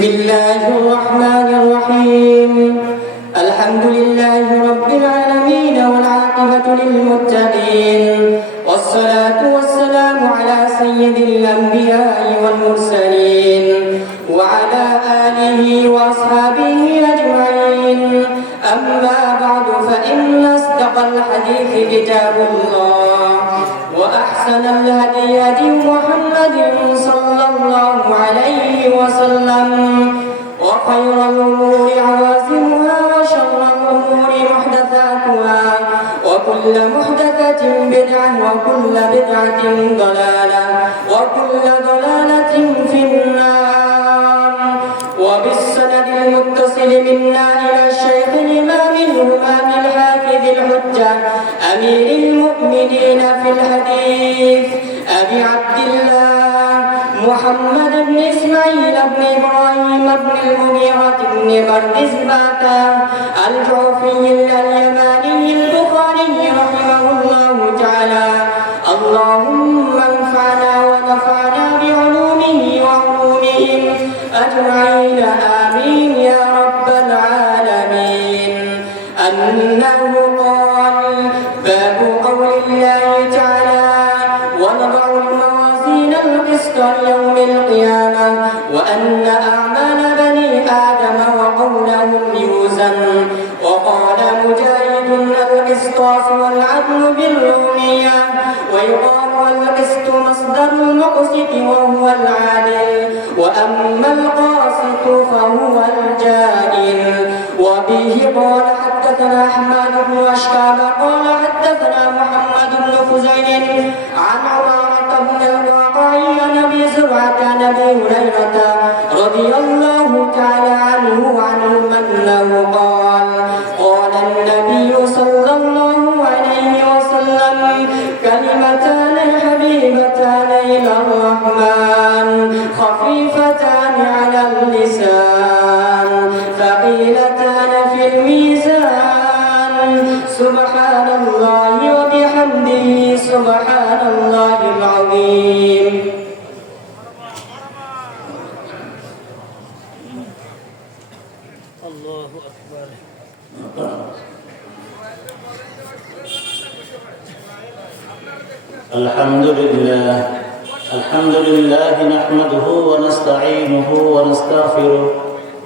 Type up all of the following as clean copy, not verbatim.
بسم الله الرحمن الرحيم الحمد لله رب العالمين والعاقبة للمتقين والصلاة والسلام على سيد الأنبياء والمرسلين وعلى آله وأصحابه أجمعين أما بعد فإن أصدق الحديث كتاب الله وأحسن الهدي هدي محمد صلى الله عليه وسلم وخير الأمور عوازمها وشر الأمور محدثاتها وكل محدثة بدعة وكل بدعة ضلالة وكل ضلالة في النار. وبالسند المتصل منا إلى الشيخ الإمام الهمام الحافظ الحجة أمير المؤمنين في الحديث أبي عبد الله محمد بن إسماعيل بن إبراهيم بن المغيرة بن بردزبة الجعفي اليماني البخاري رحمه الله تعالى. اللهم انفعنا ونفعنا بعلومه وعلومهم أجمعين آمين يا رب العالمين. أنه قال باب قول الله تعالى ونضع الموازين القسط ليوم القيامة وأن أعمال بني آدم وقولهم يوزن. وقال مجاهد القسطاس والعدل بالرومية ويقال القسط مصدر المقسط وهو العادل وأما القاسط فهو الجائر. وبه قال حدثنا أحمد بن أشكاب قال حدثنا محمد بن خزين عن عمارة بن الواقعي عن أبي زرعة عن أبي هريرة رضي الله تعالى عنه أنه قال قال النبي صلى الله عليه وسلم كلمتان حبيبتان إلى الرحمن خفيفتان على اللسان ثقيلتان في الميزان سبحان الله وبحمده سبحان الله العظيم. الله أكبر. الحمد لله نحمده ونستعينه ونستغفره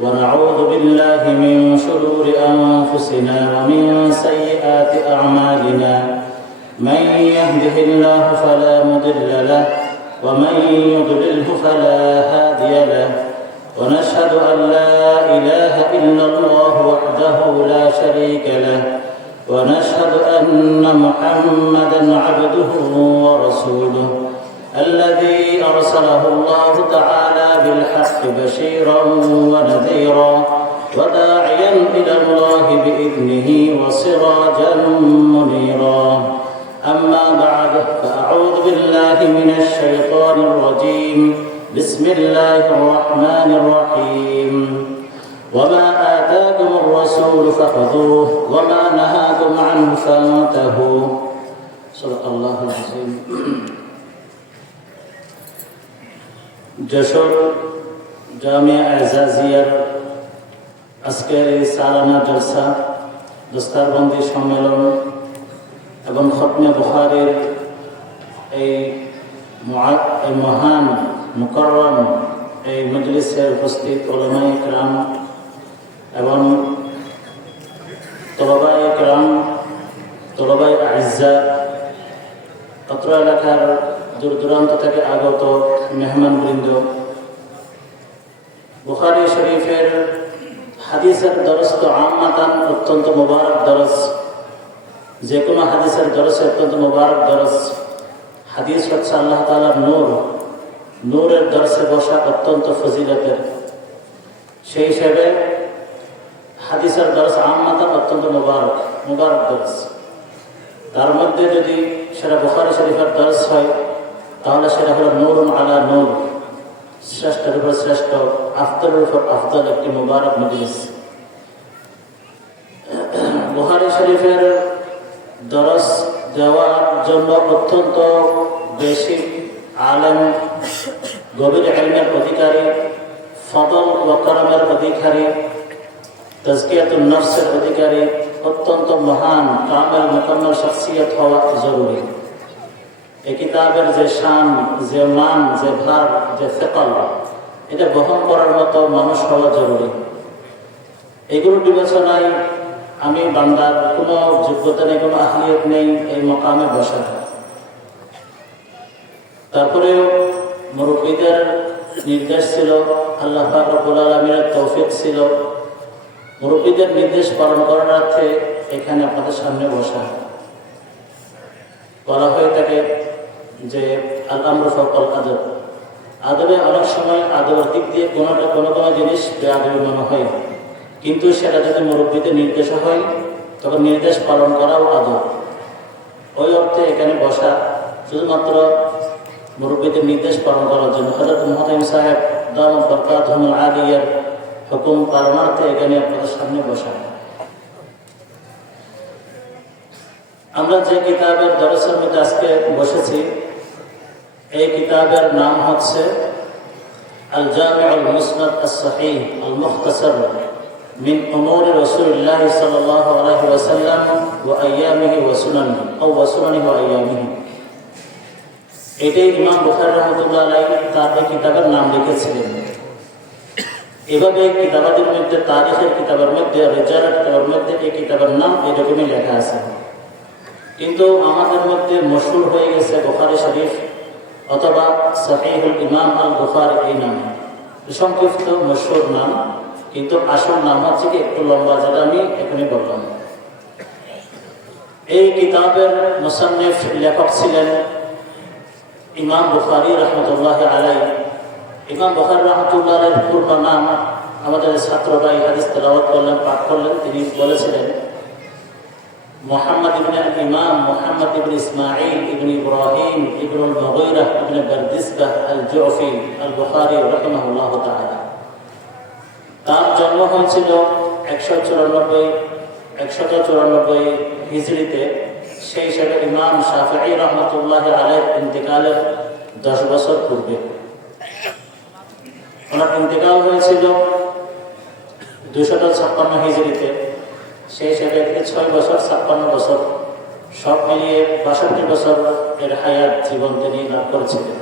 ونعوذ بالله من شرور أنفسنا ومن سيئات أعمالنا من يهده الله فلا مضل له ومن يضلله فلا هادي له ونشهد أن لا إله إلا الله وحده لا شريك له ونشهد أن محمدًا عبده ورسوله الذي أرسله الله تعالى بالحق بشيرًا ونذيرًا وداعيًا إلى الله بإذنه وسراجًا منيرًا. أما بعد فأعوذ بالله من الشيطان الرجيم. بسم الله الرحمن الرحيم. وما آتاكم الرسول فخذوه وما نهاكم عنه فانتهوا. صدق الله العظيم. যশোর জামিয়া এজাজিয়ার আজকের এই সালানা জলসা দস্তারবন্দি সম্মেলন এবং খতমে বুখারীর এই মহান মুকররম এই মজলিসে উপস্থিত উলামায়ে কিরাম এবং তলবায়ে কিরাম তলবায়ে আইজ্জা অত্র এলাকার দূর দূরান্ত থেকে আগত মেহমানবৃন্দ, বুখারী শরীফের হাদিসের দরস তো আম্মাতান অত্যন্ত মুবারক দরস। যে কোনো হাদিসের দরস অত্যন্ত মুবারক দরস। হাদিস হচ্ছে আল্লাহ তাআলার নূর, নূরের দরসে বসা অত্যন্ত ফজিলতের। সেই হিসেবে হাদিসের দরস আম্মাতান অত্যন্ত মুবারক দরস। তার মধ্যে যদি সেটা বুখারী শরীফের দরস হয় তাহলে সেটা হলো নূরুন আলা নূর, শ্রেষ্ঠের উপর শ্রেষ্ঠ, আফদলের উপর আফদল একটি মুবারক মজলিস। বুখারী শরীফের দরস দেওয়ার জন্য অত্যন্ত বেশি আলেম, গভীর ইলমের অধিকারী, ফদল ও করমের অধিকারী, তাজকিয়াতুন নফসের অধিকারী, অত্যন্ত মহান কামেল মুকাম্মল শখসিয়ত হওয়া জরুরি। এই কিতাবের যে শান, যে মান, যে ভার, যে ফেকল, এটা বহন করার মতো মানুষ হওয়া জরুরি। এগুলো বিবেচনায় আমি বান্দার কোনো যোগ্যতা নেই, কোনো আহলিয়ত নেই এই মকামে বসা। তারপরেও মুরব্বীদের নির্দেশ ছিল, আল্লাহ পাক রব্বুল আলামিনের তৌফিক ছিল, মুরব্বীদের নির্দেশ পালন করার অর্থে এখানে আপনাদের সামনে বসা। বলা হয়ে থাকে যে আল আমরু ফাওকাল আদব, আদবে অনেক সময় আদবের দিক দিয়ে কোনো কোনো জিনিস বেআদবি মনে হয়, কিন্তু সেটা যদি মুরব্বীদের নির্দেশ হয় তখন নির্দেশ পালন করাও আদব। ওই অর্থে এখানে বসা শুধুমাত্র মুরব্বীদের নির্দেশ পালন করার জন্য। হযরত মুহতামিম সাহেব দামাত বরকাতুহুল আলিয়ার হুকুম পালনার্থে এখানে আপনাদের সামনে বসা। আমরা যে কিতাবের দরসের মধ্যে আজকে বসেছি, এই কিতাবের নাম হচ্ছে আল জামিউল মুসনাদ আস-সহিহ আল মুখতাসার মিন উমুরি রাসূলিল্লাহ সাল্লাল্লাহু আলাইহি ওয়াসাল্লাম ওয়া আইয়ামিহি ওয়া সুনানিহি ওয়া সুনানিহি ওয়া আইয়ামিহি। এটাই ইমাম বুখারী রাহমাতুল্লাহ আলাইহি তার এই কিতাবের নাম লিখেছিলেন। এভাবে কিতাবাদের মধ্যে, তারিখের কিতাবের মধ্যে, রিজালের কিতাবের মধ্যে এই কিতাবের নাম এরকমই লেখা আছে। কিন্তু আমাদের মধ্যে মশহুর হয়ে গেছে বুখারী শরীফ অথবা সহিহুল ইমাম আল বুখারী এই নামে, সংক্ষিপ্ত মশহুর নাম, কিন্তু আসল নাম হচ্ছে কি একটু লম্বা, যেটা আমি এখনই বললাম। এই কিতাবের মুসান্নিফ লেখক ছিলেন ইমাম বুখারী রাহমাতুল্লাহ আলাইহি। ইমাম বুখারী রাহমাতুল্লাহ আলাইহির পূর্ণ নাম আমাদের ছাত্ররা হাদিস তেলাওয়াত করলেন, পাঠ করলেন, তিনি বলেছিলেন মুহাম্মদ ইবনে ইমাম মুহাম্মদ ইবনে ইসমাঈল ইবনে ইব্রাহিম ইবনুল মুগীরা ইবনে বারদিসবাহ আল জুফি আল বুখারী রাহিমাহুল্লাহু তাআলা। তার জন্ম হয়েছিল 194 হিজরিতে। সেই হিসাবে ইমাম শাফিঈ রাহমাতুল্লাহ আলাইহির ইন্তেকালের 10 বছর পূর্বে। ওনার ইন্তেকাল হয়েছিল 256 হিজরিতে। সেই হিসাবে 6 বছর 56 বছর, সব মিলিয়ে 62 বছর এর হায়াত জীবন তিনি লাভ করেছিলেন।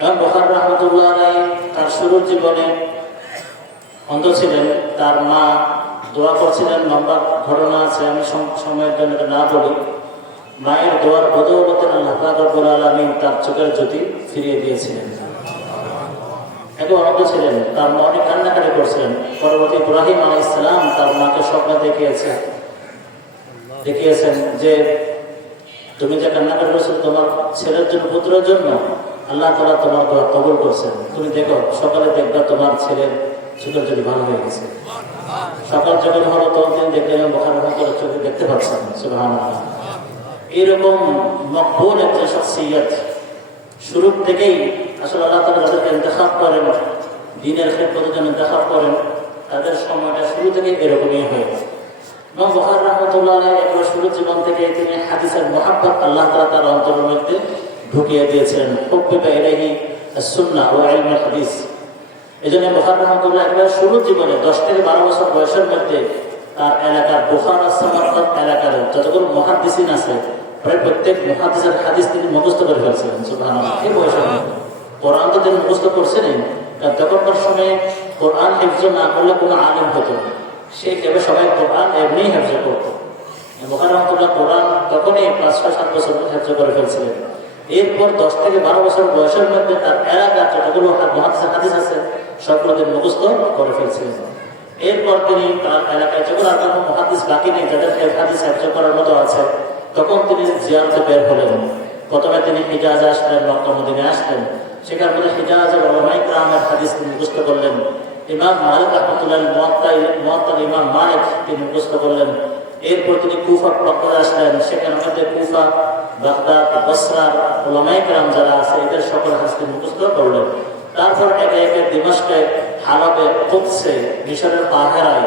এবং বুখারী রাহমাতুল্লাহ আলাইহি তার শুরুর জীবনে অন্ধ ছিলেন। তার মা দোয়া করছিলেন, লম্বা ঘটনা আছে, আমি সময়ের জন্য না বলি। মায়ের দোয়ার বদৌলতে আল্লাহ পাক রব্বুল আলামিন তার চোখের জ্যোতি ফিরিয়ে দিয়েছিলেন। এত অন্ধ ছিলেন, তার মা অনেক কান্নাকাটি করছিলেন। পরবর্তী ইব্রাহিম আলাইহিস সালাম তার মাকে স্বপ্নে দেখিয়েছেন যে তুমি যে কান্নাকাটি করছো তোমার ছেলের জন্য, পুত্রের জন্য, আল্লাহ তাআলা তোমার দোয়া কবুল করছেন। তুমি দেখো, সকালে দেখবা তোমার ছেলের চোখের জ্যোতি ভালো হয়ে গেছে। সকাল যখন হলো তখন তিনি দেখলেন বুখারী রাহমাতুল্লাহ চোখে দেখতে পাচ্ছেন। সুবহানাল্লাহ। এরকম মকবুল একটা শখসিয়ত শুরু থেকেই আসলে আল্লাহ তাআলা যাদেরকে ইন্তেখাব করেন, দ্বীনের খিদমতের জন্য ইন্তেখাব করেন, তাদের সময়টা শুরু থেকেই এরকমই হয়। ইমাম বুখারী রাহমাতুল্লাহ আলাইহি একবার শুরু জীবন থেকে তিনি হাদিসের মুহাব্বত আল্লাহ তাআলা তার অন্তরের মধ্যে ঢুকিয়ে দিয়েছিলেন। হুব্বিবা ইলাইহি আস-সুন্নাহ ওয়া ইলমুল হাদিস। এজন্য বুখারী রাহমাতুল্লাহ একবার শুরু জীবনে 10 থেকে 12 বছর বয়সের মধ্যে তার এলাকার বুখারা সামারকাত এলাকার যতগুলো মুহাদ্দিসিন আছে প্রায় প্রত্যেক মুহাদ্দিসের হাদিস তিনি মুখস্থ করে ফেলছিলেন। সুবহানাল্লাহ। এই বয়সের মধ্যে কোরআন তো তিনি মুখস্থ করছিলেন, কারণ তখনকার সময়ে কোরআন হিফজ না করলে কোনো আলেম হতো না। সেই হিসেবে সবাই কোরআন এমনিই হিফজ করতো। বুখারী রাহমাতুল্লাহ কোরআন তখনই 5-6-7 বছর হিফজ করে ফেলছিলেন। এরপর 10 থেকে 12 বছর বয়সের মধ্যে তার এলাকার যতগুলো মুহাদ্দিসের হাদিস আছে সবগুলো তিনি মুখস্থ করে ফেলছিলেন। এরপর তিনি তার এলাকায় যখন আর কোনো মুহাদ্দিস বাকি নেই যাদের হাদিস হিফজ করার মতো আছে, তখন তিনি জিয়ারতে বের হলেন। প্রথমে তিনি হিজাজে আসলেন, মক্কা মদিনায় আসলেন। সেখান থেকে হিজাজের উলামায়ে কেরামের হাদিস তিনি মুখস্থ করলেন। ইমাম মালিক রাহমাতুল্লাহ মুওয়াত্তার ইমাম মালিক তিনি মুখস্থ করলেন। এরপর তিনি কুফা প্রক্টরে আসলেন। সেখানে মধ্যে কুফা, বাগদাদ, বসরার উলামায়ে কেরাম যারা আছে এদের সকল হাদিস তিনি মুখস্থ করলেন। তারপর একে একে দিমাশকে, হালাবে, কুদসে, মিশরের কাহিরায়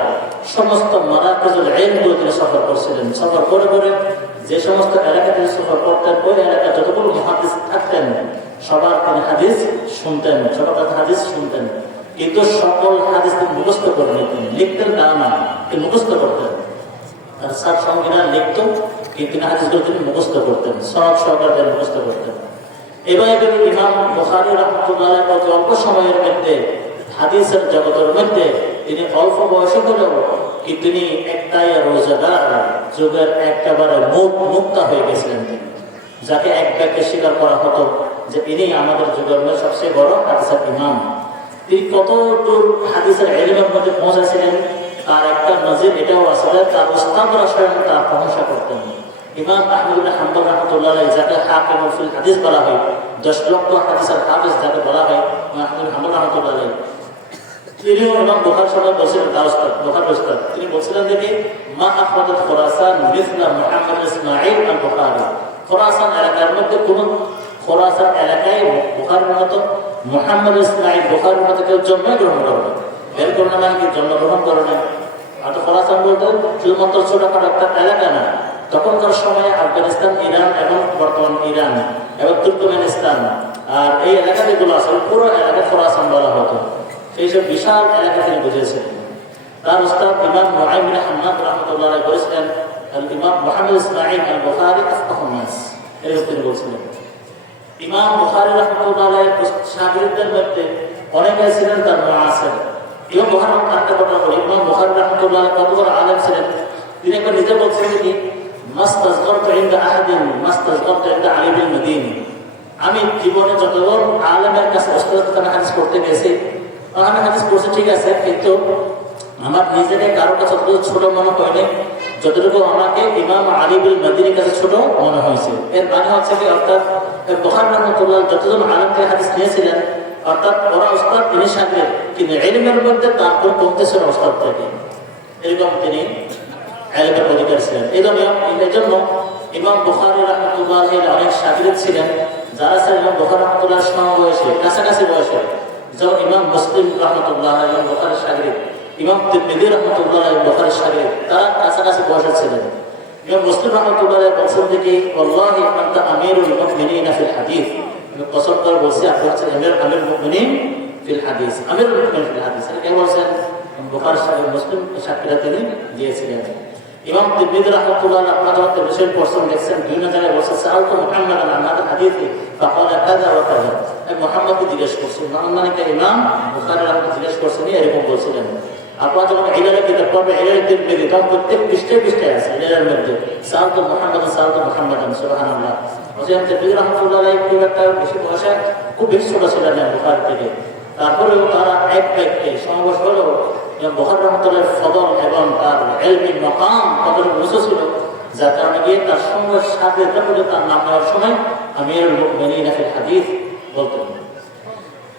সমস্ত মারাকিজুল ইলমগুলো তিনি সফর করছিলেন। সফর করে করে যে সমস্ত এলাকায় তিনি সফর করতেন, ওই এলাকায় যতগুলো মুহাদ্দিস থাকতেন সবার তিনি হাদিস শুনতেন, সবার হাদিস শুনতেন। কিন্তু সকল হাদিস তিনি মুখস্থ করে নিতেন, লিখতেন তা না, তিনি মুখস্থ করতেন। তার সাত সংজ্ঞা লিখতো, কিন্তু তিনি হাদিসগুলো তিনি মুখস্থ করতেন, সব সহকারে তিনি মুখস্থ করতেন। এভাবে ইমাম বুখারী রাহমাতুল্লাহ আলাইহি অল্প সময়ের মধ্যে হাদিসের জগতের মধ্যে তিনি অল্প বয়সে হলেও কি তিনি একটাই রোজাদার যুগের একেবারে মুক্তা হয়ে গেছিলেন তিনি, যাকে এক ব্যক্তি স্বীকার করা হতো যে ইনি আমাদের যুগের মধ্যে সবচেয়ে বড় হাদিসের ইমাম। তিনি কত দূর হাদিসের ইলমের মধ্যে পৌঁছেছিলেন তার একটা নজির এটাও আসলে তার উস্তাদরা স্বয়ং তার প্রশংসা করতেন। ইমাম আহমদ ইবনে হাম্বল রাহমাতুল্লাহ আলাইহি যাকে হাকিম ফিল হাদিস বলা হয়, 10 লক্ষ হাদিসের হাফেজ যাকে বলা হয়, ইমাম আহমদ ইবনে হাম্বল রাহমাতুল্লাহ আলাইহি, তিনি ইমাম বুখারী সাহেব বলেছিলেন তার উস্তাদ বুখারী উস্তাদ, তিনি বলেছিলেন যে মা আখরাজাত খুরাসান মিসলা মুহাম্মদ ইসমাঈল আল বুখারী। খুরাসান এলাকার মধ্যে কোন খুরাসান এলাকায় বুখারীর মতো মুহাম্মদ ইসমাঈল বুখারীর মতো কেউ জন্মগ্রহণ করে না। বের করে না মানে কি জন্মগ্রহণ করে না। আর খুরাসান বলতে শুধুমাত্র ছোটখাটো একটা এলাকা না, তখনকার সময়ে আফগানিস্তান, ইরান এবং বর্তমান ইরান এবং তুর্কমেনিস্তান আর এই এলাকা যেগুলো আছে পুরো এলাকা খোরাসান বলা হতো। সেই সব বিশাল এলাকা তিনি বুঝেছেন। তার উস্তাদ ইমাম নুআইম বিন হাম্মাদ রাহমাতুল্লাহ আলাইহি বলেছিলেন ইমাম মুহাম্মদ ইসমাঈল আল বুখারী আফকাহুন নাস, এরকম তিনি বলছিলেন। ইমাম বুখারী রাহমাতুল্লাহ আলাইহি শাগিরদের মধ্যে অনেকে ছিলেন তার মুআসির। ইমাম বুখারী একটা কথা বলি, ইমাম বুখারী রাহমাতুল্লাহ আলাইহি কত বড় আলেম ছিলেন। তিনি একবার নিজে বলছিলেন কি আমি জীবনে যতবার আলেমের কাছে হাদিস পড়তে গেছি, আমি হাদিস পড়ছি ঠিক আছে, কিন্তু আমার নিজেকে কারোর কাছে ছোট মনে হয়নি যতটুকু আমাকে ইমাম আলী বিল মদিনীর কাছে ছোট মনে হয়েছে। এর মানে হচ্ছে কি, অর্থাৎ বুখারী রাহমাতুল্লাহ যতজন আলেম থেকে হাদিস নিয়েছিলেন, অর্থাৎ ওরা উস্তাদ তিনি সাগির, কিন্তু ইলমের মধ্যে তার কোন কমতে ছিল উস্তাদ থেকে, এরকম তিনি ইলমের অধিকার ছিলেন। এই জন্য ইমাম বুখারী রাহমাতুল্লাহ আলাইহি অনেক শাগির্দ ছিলেন যারা ছিলেন ইমাম বুখারী রাহমাতুল্লাহ সমবয়সী, কাছাকাছি বয়সে, যেমন ইমাম মুসলিম রাহমাতুল্লাহ আলাইহি ইমাম বুখারীর শাগির্দ, ইমাম তিরমিজি রাহমাতুল্লাহ আলাইহি বুখারীর শাগির্দ, তারা কাছাকাছি বয়সে ছিলেন। ইমাম মুসলিম রাহমাতুল্লাহ আলাইহি বলছেন যে ওয়াল্লাহি আনতা আমিরুল মুমিনিন ফিল হাদিস, আমি কসম করে বলছি আপনি হচ্ছেন আমিরুল মুমিনিন ফিল হাদিস, আমিরুল মুমিনিন ফিল হাদিস। কে বলছেন? বুখারীর শাগির্দ মুসলিম সাক্ষীরা তিনি দিয়েছিলেন। ইমাম তিরমিজি রাহমাতুল্লাহ আপনারা বিষয় পড়ছেন দেখছেন, বিভিন্ন জায়গায় বলছেন সাআলতু মুহাম্মাদান আন হাযা হাদিসি ফাকালা কাযা ওয়া কাযা, আমি মুহাম্মদকে জিজ্ঞেস করছি, মানে ইমাম বুখারী রাহমাতুল্লাহ জিজ্ঞেস করছেন, এরকম বলছিলেন। আপনারা যখন ইলালের কিতাব পড়বেন, ইলালের তিরমিজি তখন প্রত্যেক পৃষ্ঠায় আছে ইলালের মধ্যে সাআলতু মুহাম্মাদান সুবহানাল্লাহ। ওখানে তিরমিজি রাহমাতুল্লাহ আলাইহি খুব একটা বেশি বয়সে, খুব বেশি ছোট ছিলেন না বুখারী থেকে, তারপরেও তারা এক ব্যক্তি সমবয়স হলেও বুখারী রাহমাতুল্লাহ ফদল এবং তার ইলমি মাকাম কদর উঁচু ছিল, যার কারণে গিয়ে তার সঙ্গে সাথে তার নাম নেওয়ার সময় আমিরুল মুমিনিন ফিল হাদিস বলতেন।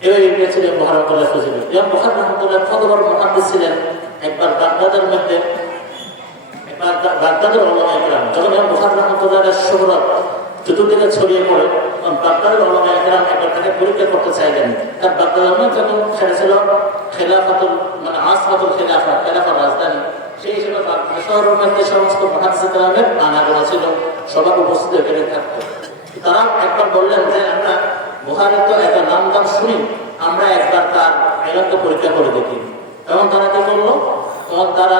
এভাবে ছিলেন বুখারী রাহমাতুল্লাহ ফজিলত। ইমাম বুখারী রাহমাতুল্লাহ কত বড় মুহাদ্দিস ছিলেন। একবার বাগদাদের মধ্যে, বাগদাদের উলামায়ে কেরাম যখন ইমাম বুখারী রাহমাতুল্লাহর শোহরত চতুর্দিকে ছড়িয়ে পড়ে, বাগদাদের উলামায়ে কেরাম একবার তাকে পরীক্ষা করতে চাইলেন। তার বাগদাদের মধ্যে যখন সেটা ছিল খেলাফাতুল মানে আসমাতুল খেলাফা, খেলাফার রাজধানী, সেই হিসেবে শহরের মধ্যে সমস্ত মুহাদ্দিস কেরামের আনাগোনা ছিল, সবাই উপস্থিত এখানে থাকতো। তারা একবার বললেন যে আমরা বুখারীর তো একটা নাম শুনি, আমরা একবার তার ইলমকে পরীক্ষা করে দেখি। এবং তারা কি করলো, তখন তারা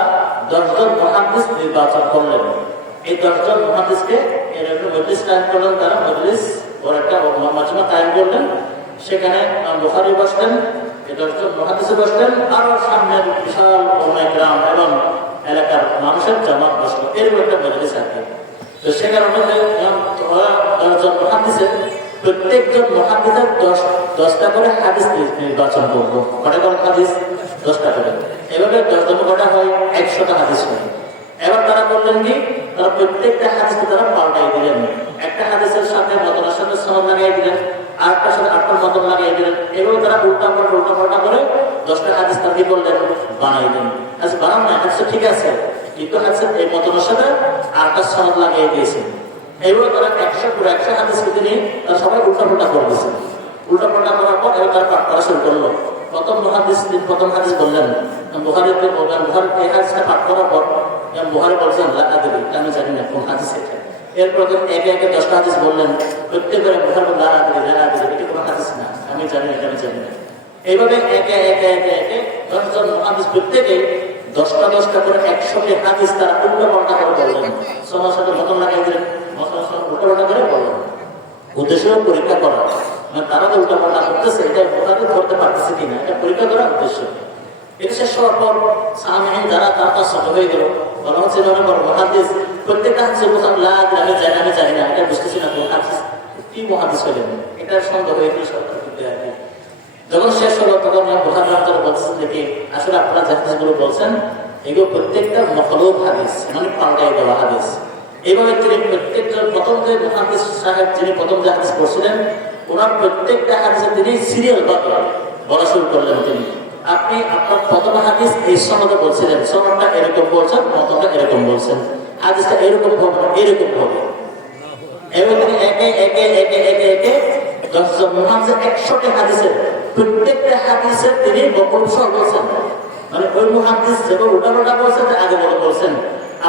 10 জন মুহাদ্দিস নির্বাচন করলেন। এই 10 জন মুহাদ্দিসকে এরকম মজলিস কায়েম করলেন, তারা মজলিস ওর একটা মাজমা কায়েম করলেন। সেখানে বুখারী বসলেন, এই 10 জন মুহাদ্দিস বসলেন, আর সামনের বিশাল উলামায়ে কেরাম এবং এলাকার মানুষের জামাত বসলো, এরকম একটা মজলিস আর কি। তো সেখানে মধ্যে 10 জন মুহাদ্দিসের প্রত্যেকজন মুহাদ্দিসের 10টা করে হাদিস নির্বাচন করবো। কটা করে হাদিস? 10টা করে। এভাবে 10 জন কটা হয়? 100টা হাদিস হয়। এবার তারা করলেন কি, তারা প্রত্যেকটা হাদিসকে তারা পাল্টাই দিলেন। একটা হাদিসের সাথে মতনের সাথে সনদ লাগাই দিলেন, আরেকটার সাথে আরেকটার মতন লাগাই দিলেন। এভাবে তারা উল্টা পাল্টা করে 10টা হাদিস তারা কি করলেন? বানাই দিলেন। আচ্ছা বানান না, হাদিস ঠিক আছে, কিন্তু হাদিসের এই মতনের সাথে আরেকটা সনদ লাগিয়ে দিয়েছেন। এইভাবে তারা 100 হাদিসকে তিনি তারা সবাই উল্টা করে দিয়েছেন। উল্টা করার পর এবার তারা পাঠ করা শুরু করলো। প্রথম হাদিস বললেন, বুখারীতে বললেন, বুখারী এই হাদিসটা পাঠ করার পর বুখারী বলছেন লা আদরি, আমি জানি না কোন হাদিস এটা। এরপর একে 10টা হাদিস বললেন, প্রত্যেকবারে বুখারী লা আদরি, এটা কোনো হাদিস না, আমি জানি না, আমি জানি না। এইভাবে একে একে একে একে 10 জন মুহাদ্দিস প্রত্যেকে 10টা করে 100টি হাদিস তারা উল্টো পাল্টা করে বললেন, সবার সাথে মতন লাগাই দিলেন, উল্টো পাল্টা করে বললেন। উদ্দেশ্য পরীক্ষা করা, মানে তারা যে উল্টা পাল্টা করতেছে এটা বোঝাতে ধরতে পারতেছে কিনা, এটা পরীক্ষা করার উদ্দেশ্য। এটা শেষ হওয়ার পর সামনে যারা তার সাথে হয়ে গেল, বলা হচ্ছে মনে করো মুহাদ্দিস প্রত্যেকটা হাদিসের বললাম আমি জানি না, এটা বুঝতেছি না কোন হাদিস কি মুহাদ্দিস হলেন, এটার সন্দেহ হয়ে গেল সরকার করতে আর কি। যখন শেষ হলো তখন বুখারী রাহমাতুল্লাহ বলছেন দেখি আসলে আপনারা যে হাদিসগুলো বলছেন এগুলো প্রত্যেকটা মখলুক হাদিস, মানে পাল্টাই দেওয়া হাদিস। এইভাবে তিনি প্রত্যেকটা প্রথম যে মুহাদ্দিস সাহেব যিনি প্রথম যে হাদিস পড়ছিলেন ওনার প্রত্যেকটা হাদিসে তিনি সিরিয়াল ভাবে বলা শুরু করলেন। তিনি আপনি আপনার প্রথম হাদিস এই সনদে বলছিলেন, সনদটা এরকম বলছেন, প্রথমটা এরকম বলছেন, হাদিসটা এরকম হবে এরকম হবে। এবং তিনি একে একে একে একে একে 10 জন মুহাদ্দিস 100টি হাদিসের প্রত্যেকটা হাদিসের তিনি বকুল সহ বলছেন, মানে ওই মুহাদ্দিস যেগুলো উল্টা বলছেন আগে বলছেন,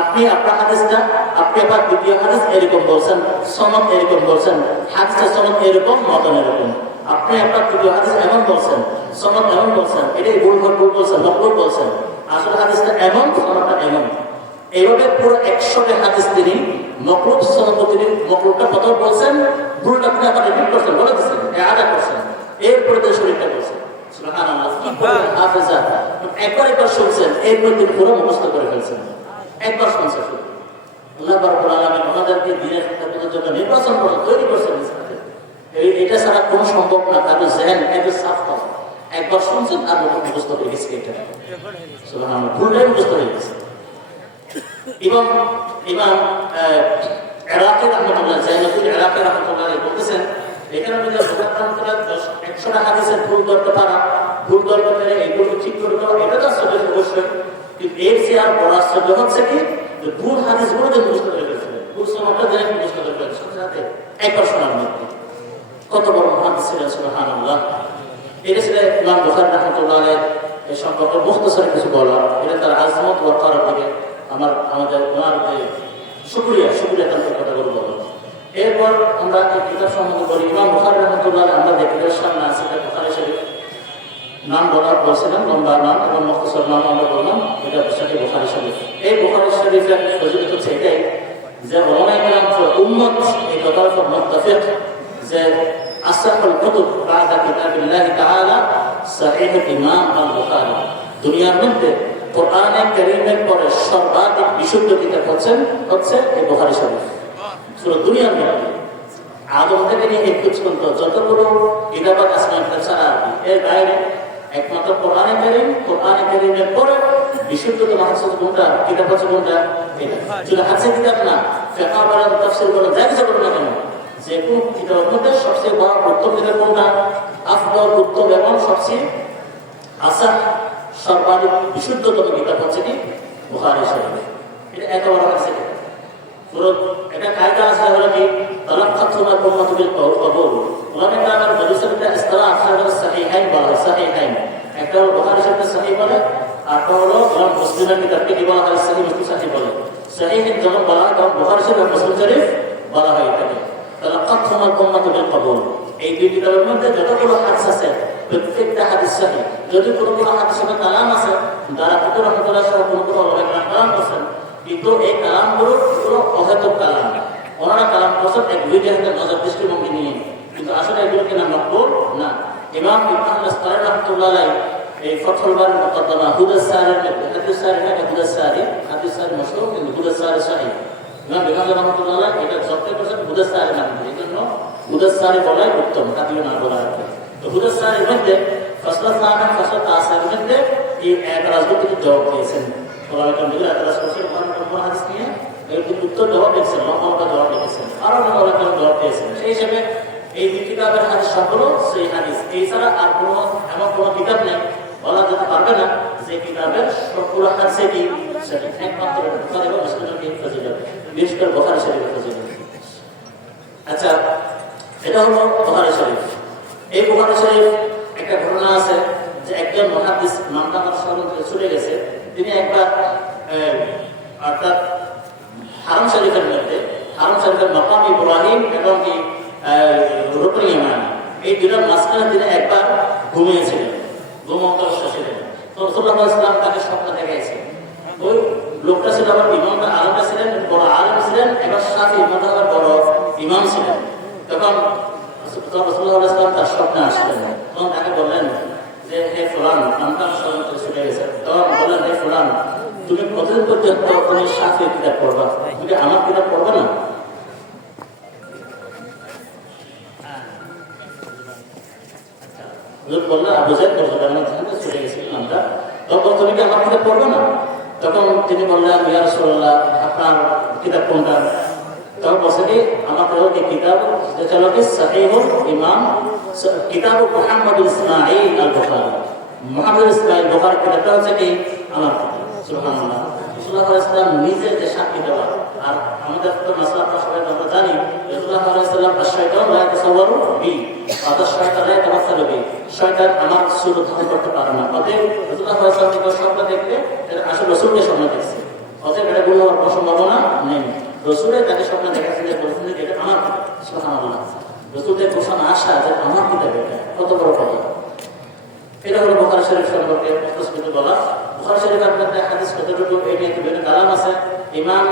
আপনি আপনার হাদিসটা আপনি আবার দ্বিতীয় হাদিস এরকম বলছেন, সনদ এরকম বলছেন, হাদিসের সনদ এরকম মতন এরকম, আপনি আপনার তৃতীয় হাদিস এমন বলছেন, সনদ এমন বলছেন, এটাই ভুল বলছেন, মকবুল বলছেন, আসলে হাদিসটা এমন, সনদটা এমন। এইভাবে পুরো 100টি হাদিস তিনি মকরুব সনদ তিনি মকরুবটা প্রথম বলছেন, ভুলটা তিনি আবার রিপিট করছেন, বলে দিচ্ছেন, আদা করছেন, এরপরে তিনি শরীরটা করছেন। সুবহানাল্লাহ, কি বলেন হাফেজা, একবার শুনছেন, এরপরে তিনি পুরো মুখস্থ করে ফেলছেন, একবার শুনছেন শুধু। আল্লাহ রাব্বুল আলামিন আমাদেরকে দ্বীনের খেদমতের জন্য নির্বাচন করে তৈরি করছেন। এটা ছাড়া কোনো সম্ভব না, কারণ জেহেন এত সাফ করা, একবার শুনছেন আর মুখস্থ হয়ে গেছে, এটা সুবহানাল্লাহ, ভুলটাই মুখস্থ হয়ে গেছে। ইমাম ইরাকি রাহমাতুল্লাহ জাইনুদ্দিন ইরাকি রাহমাতুল্লাহ বলতেছেন এখানে যদি বুখারী রাহমাতুল্লাহ 100টা হাদিসের ভুল ধরতে পারা, ভুল ধরতে পেরে এইগুলো ঠিক করে দেওয়া, এটা তো আসলে অবশ্যই, কিন্তু এর চেয়ে আর বড় আশ্চর্য হচ্ছে কি যে ভুল হাদিসগুলো যে মুখস্থ করে ফেলছিলেন, ভুল সনদটা যে মুখস্থ করে ফেলছিলেন সাথে একবার শোনার মধ্যে, কত বড় মুহাদ্দিস ছিলেন সুবহানাল্লাহ। এটা ছিল ইমাম বুখারী রাহমাতুল্লাহ এই সম্পর্কে মুখতাসার কিছু বলা, এটা তার আজমত ওয়া তারাক থেকে আমাদের ওনার শুকরিয়া তার কথাগুলো বলো। এরপর আমরা এই কিতাব সম্বন্ধে বলি, ইমাম বুখারী রাহমাতুল্লাহ আমরা দেখি সামনে আছে বুখারী শরীফ নাম বলছিলাম, লম্বা নাম এবং মুখতাসার নাম আমরা বললাম, এটা হচ্ছে বুখারী শরীফ। এই বুখারী শরীফের ফজিলত হচ্ছে এটাই যে ওলামায়ে কেরাম উম্মত এই কথার উপর মুত্তাফিক যে আসহাবুল কুতুব বা'দা কিতাবিল্লাহি তাআলা সহিহ ইমাম আল বুখারী, দুনিয়ার মধ্যে কোরআনে কারীমের পরে সর্বাধিক বিশুদ্ধ কিতাব হচ্ছে এই বুখারী শরীফ। পুরো দুনিয়ার মধ্যে আদম থেকে নিয়ে এই পর্যন্ত যতগুলো কিতাব আছে ছাড়া এর বাইরে একমাত্র কোরআনে কারীমের পরে বিশুদ্ধতম হাদিস কোনটা, কিতাব হচ্ছে কোনটা, এটা যদি হাদিসের কিতাব না ফিকহ বলেন, তাফসীর বলেন, যা কিছু বলেন না কেন, যে কোন কিতাবের মধ্যে সবচেয়ে বড় উত্তম কিতাব কোনটা, আফদল উত্তম এবং সবচেয়ে আসাহ সর্বাধিক বিশুদ্ধতম কিতাব হচ্ছে কি বুখারী শরীফ। এটা এত বড় হাদিস, পুরো এটা কায়দা আছে হলো কি তালাক্কাতুনা উম্মাতু বিল কবুল, ওলামায়ে কেরামের হাদিসের ইসতিলাহ আছে সহিহাইন বলা হয়, সহিহাইন একটা হলো বুখারী শরীফের সহিহ বলে, আর একটা হলো ইমাম মুসলিমের কিতাবকে কি বলা হয়, সহিহ মুসলিম সহিহ বলে। সহিহাইন যখন বলা হয় তখন বুখারী শরীফ আর মুসলিম শরীফ বলা হয় এটাকে। তালাক্কাতুনা উম্মাতু বিল কবুল, এই দুই কিতাবের মধ্যে যতগুলো হাদিস আছে প্রত্যেকটা হাদিস সহিহ। যদি কোনো হাদিসের কালাম আছে যারা কুতুব রহমাতুল্লাহ সহ কোনো ওলামায়ে কেরাম কালাম করেছেন, কিন্তু এই কালামগুলো পুরো অহেতুক কালাম, ওনারা কালাম করছেন এক বিজ্ঞানের নজর দৃষ্টিভঙ্গি নিয়ে, কিন্তু আসলে এগুলোকে না মকবুল না। ইমাম ইবনে আসকার রাহমাতুল্লাহ আলাইহি এই ফাথুল বারীর মুকদ্দমা হুদাস সারির মধ্যে হাদিস সারি না, হাদিস সারি মাশহুর, কিন্তু হুদাস সারি সহিহ। ইমাম ইবনে রাহমাতুল্লাহ আলাইহি এটা যত্ন করেছেন হুদাস সারি নাম দিয়ে, এজন্য হুদাস সারি বলাই উত্তম, হাদিস না বলা। তো হুদাস সারির মধ্যে ফাসল সাহাবা ফাসল তাসার মধ্যে এই এক রাজনৈতিক জবাব দিয়েছেন, ওলামায়ে কেরাম দিলে এতরাজ করেছেন কোন হাদিস নিয়ে এরকম উত্তর জবাব দিয়েছেন, লম্বা জবাব দিয়েছেন, আরো ওলামায়ে কেরাম জবাব দিয়েছেন। সেই হিসেবে এই কিতাবের হাদিস সবগুলো সেই হাদিস, এছাড়া আর কোনো এমন কোনো কিতাব নেই, বলা যেতে পারবে না যে কিতাবের সবগুলো হাদিসে কি সেটা একমাত্র বুখারী এবং মুসলিমের কি ফজিলত, বিশেষ করে বুখারী শরীফের ফজিলত। আচ্ছা, এটা হলো বুখারী শরীফ। এই বুখারী শরীফ একটা ঘটনা আছে যে একজন মুহাদ্দিস নামটা আমার স্মরণ থেকে চলে গেছে, তিনি একবার অর্থাৎ হারাম শরীফের মধ্যে, হারাম শরীফের মাকাম ইব্রাহিম এবং কি রুকনে ইয়ামানি, এই দুটোর মাঝখানে তিনি একবার ঘুমিয়েছিলেন। রাসূলুল্লাহ সাল্লাল্লাহু আলাইহি ওয়াসাল্লাম তাকে স্বপ্ন দেখাইছে। ওই লোকটা ছিল আবার ইমামটা আলেমটা ছিলেন, বড় আলেম ছিলেন, এবার সাথে মাযহাবের বড় ইমাম ছিলেন। তখন রাসূলুল্লাহ সাল্লাল্লাহু আলাইহি ওয়াসাল্লাম তার স্বপ্নে আসলেন, তখন তাকে বললেন যে হে ফুলান, নামটা স্মরণ করে ছুটে গেছে। তখন বললেন হে ফুলান, তুমি কতদিন পর্যন্ত তুমি শাফিঈর কিতাব পড়বা, তুমি আমার কিতাব পড়বা না? বললেন আবু যায়েদ ছুটে গেছিলাম আমরা, তখন তুমি কি আমার কিতাব পড়বে না? তখন তিনি বললেন ইয়া রাসূলুল্লাহ, আপনার কিতাব কোনটা? তখন বলছে কি আমার কিতাব যেটা হলো কি সহিহুল ইমাম কিতাব মুহাম্মদ ইসমাঈল আল বুখারী। মুহাম্মদ ইসমাঈল বুখারী কিতাবটা হচ্ছে কি আমার কিতাব। সুবহানাল্লাহ। রাসূলুল্লাহ সাল্লাল্লাহু আলাইহি ওয়াসাল্লাম নিজে যে সাক্ষী দেওয়া, আর আমাদের তো মাসলা আপনারা সবাই আমরা জানি রাসূলুল্লাহ সাল্লাল্লাহু আলাইহি ওয়াসাল্লাম আশ-শাইতান লা ইয়াতাসাওয়ারু বি, আদা শয়তান লা ইয়াতামাসসালু বি, শয়তান আমার সুরত ধারণ করতে পারে না। অতএব রাসূলুল্লাহ সাল্লাল্লাহু আলাইহি ওয়াসাল্লাম স্বপ্ন দেখলে এটা আসলে রাসূলকে স্বপ্ন দেখছে, অতএব এটা ভুল হওয়ার কোনো সম্ভাবনা নেই। রসুলের তাকে স্বপ্ন দেখাচ্ছে যে বলছেন যে এটা আমার কিতাব। সুবহানাল্লাহ। রসুলের ঘোষণ আসা যে আমার কিতাব, এটা কত বড় কথা। এটা হলো বুখারী শরীফ সম্পর্কে প্রস্তুত বলা। বুখারী শরীফের মধ্যে হাদিস কতটুকু এই নিয়ে বিভিন্ন কালাম আছে। ইমাম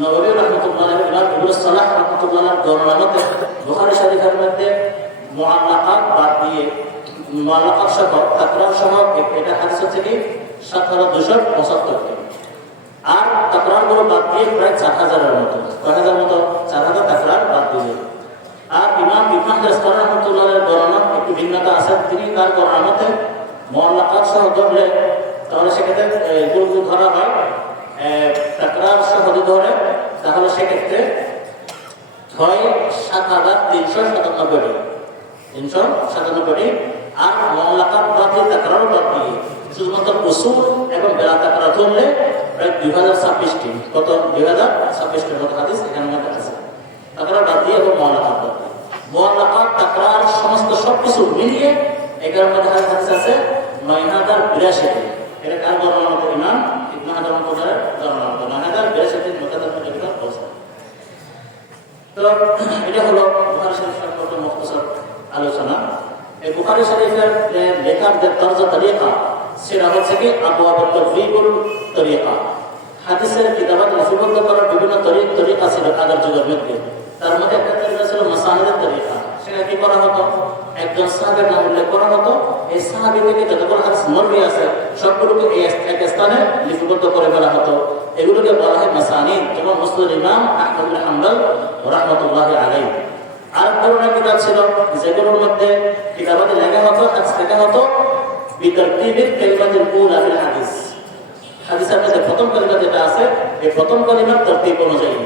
নববী রাহমাতুল্লাহ আলাইহি, ইমাম ইবনে সালাহ রাহমাতুল্লাহ আলাইহি বর্ণনা মতে বুখারী শরীফের মধ্যে মুআল্লাকাত বাদ দিয়ে, মুআল্লাকাত সহ তাকরার সহ এটা হাদিস হচ্ছে কি 7275। আর তাকরার গুলো বাদ দিয়ে প্রায় 4000-এর মতো, 6000 মতো, 4000 তাকরার বাদ দিয়ে। আর ইমাম ইবনে হাজার রাহমাতুল্লাহর বর্ণনা একটু ভিন্নতা আছে। তিনি তার বর্ণনাতে মুআল্লাকাত সহ ধরলে তাহলে সেক্ষেত্রে গুলো ধরা হয় তাকরার সহ যদি ধরে তাহলে সেক্ষেত্রে হয় 7397টি, 397টি। আর মুআল্লাকাত বাদ দিয়ে তাকরার বাদ দিয়ে শুধুমাত্র উসুল এবং বেলা তাকরার ধরলে প্রায় 2026টি, কত 2026টির মতো হাদিস এখানে মধ্যে আছে। তাকরার বাদ দিয়ে এবং মুআল্লাকাত বাদ দিয়ে, মুআল্লাকাত তাকরার সমস্ত সবকিছু মিলিয়ে এটার মধ্যে হাদিস আছে 9082টি। এটা কার বর্ণনা মতে? ইমাম ইবনে হাজার রাহমাতুল্লাহর বর্ণনা মতে 9082টি মুতাদাব্বির বলছেন। তো এটা হলো বুখারী শরীফ সম্পর্কে মুখতাসার আলোচনা। এই বুখারী শরীফের লেখার যে তরজ তরিকা সেটা হচ্ছে কি আবওয়াবুত তাফসীরুল তরিকা। হাদিসের কিতাবাত লিপিবদ্ধ করার বিভিন্ন তরিকা ছিল আগের যুগের মধ্যে। তার মধ্যে একটা তরিকা ছিল মাসানিদের তরিকা। সেটা কি করা হতো? একজন সাহাবীর নাম উল্লেখ করা হতো, এই সাহাবী থেকে যতগুলো হাদিস মরবি আছে সবগুলোকে এক স্থানে লিপিবদ্ধ করে ফেলা হতো। এগুলোকে বলা হয় মাসানিদ, যেমন মুসনাদ ইমাম আহমদ বিন হাম্বল রাহমাতুল্লাহি আলাইহি। আর ধরনের কিতাব ছিল যেগুলোর মধ্যে কিতাবাতে লেখা হতো, হাদিস লেখা হতো বিতরতিবিল কালিমাতুল উলা ফিল হাদিস। হাদিসের মধ্যে প্রথম কালিমা যেটা আছে এই প্রথম কালিমার তরতিব অনুযায়ী,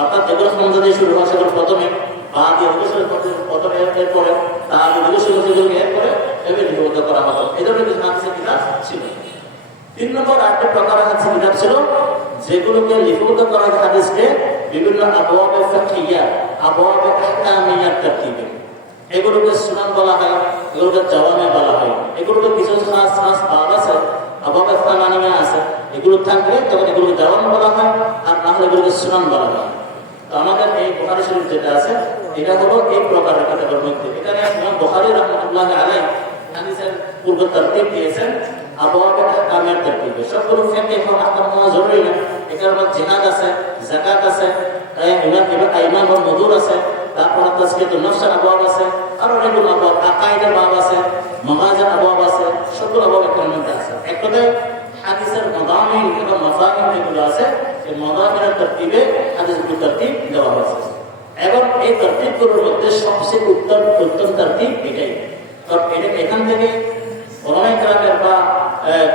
অর্থাৎ যেগুলো সংযুক্ত দিয়ে শুরু হয় সেগুলো প্রথমে, বা দিয়ে শুরু করতে প্রথমে, এরপরে তা দিয়ে শুরু যেগুলোকে এরপরে এভাবে লিপিবদ্ধ করা হতো। এই ধরনের কিছু হাদিসের কিতাব ছিল। 3 নম্বর আরেকটা প্রকারের হাদিসের কিতাব ছিল যেগুলোকে লিপিবদ্ধ করা হয় হাদিসকে বিভিন্ন আবওয়াবে ফিকহিয়া, আবওয়াবে আহকামিয়ার তরতিবে। এগুলোকে সুনান বলা হয়, এগুলোকে জাওয়ামে বলা হয়। এগুলোকে কিছু খাস খাস বাব আছে, আবওয়াবে তামানিয়া আছে। এগুলো থাকলে তখন এগুলোকে জাওয়াম বলা হয়, আর না হলে এগুলোকে সুনান বলা হয়। তো আমাদের এই বুখারী শরীফ যেটা আছে এটা হলো এই প্রকারের কিতাবের মধ্যে। এখানে ইমাম বুখারী রাহমাতুল্লাহি আলাইহি হাদিসের পূর্ব তরতিব দিয়েছেন আবওয়াবে আহকামের তরতিবে। সবগুলো ফিকহ এবং আহকাম হওয়া জরুরি না। এখানে জিহাদ আছে, যাকাত আছে, ঈমান ও মুদুর আছে, তারপর তাজকিয়াতুন নফসের আবওয়াব আছে, আর অনেকগুলো আবওয়াব, আকাইদের বাব আছে, মাগাজের আবওয়াব আছে, সবগুলো আবওয়াব এখানে মধ্যে আছে। এক কথায় হাদিসের মাদামিন এবং মাফাহিম যেগুলো আছে এই মাদামিনের তরতিবে হাদিসগুলো তরতিব দেওয়া হয়েছে। এবং এই তরতিবগুলোর মধ্যে সবচেয়ে উত্তম তরতিব এটাই। কারণ এখান থেকে ওলামায়ে কেরামের বা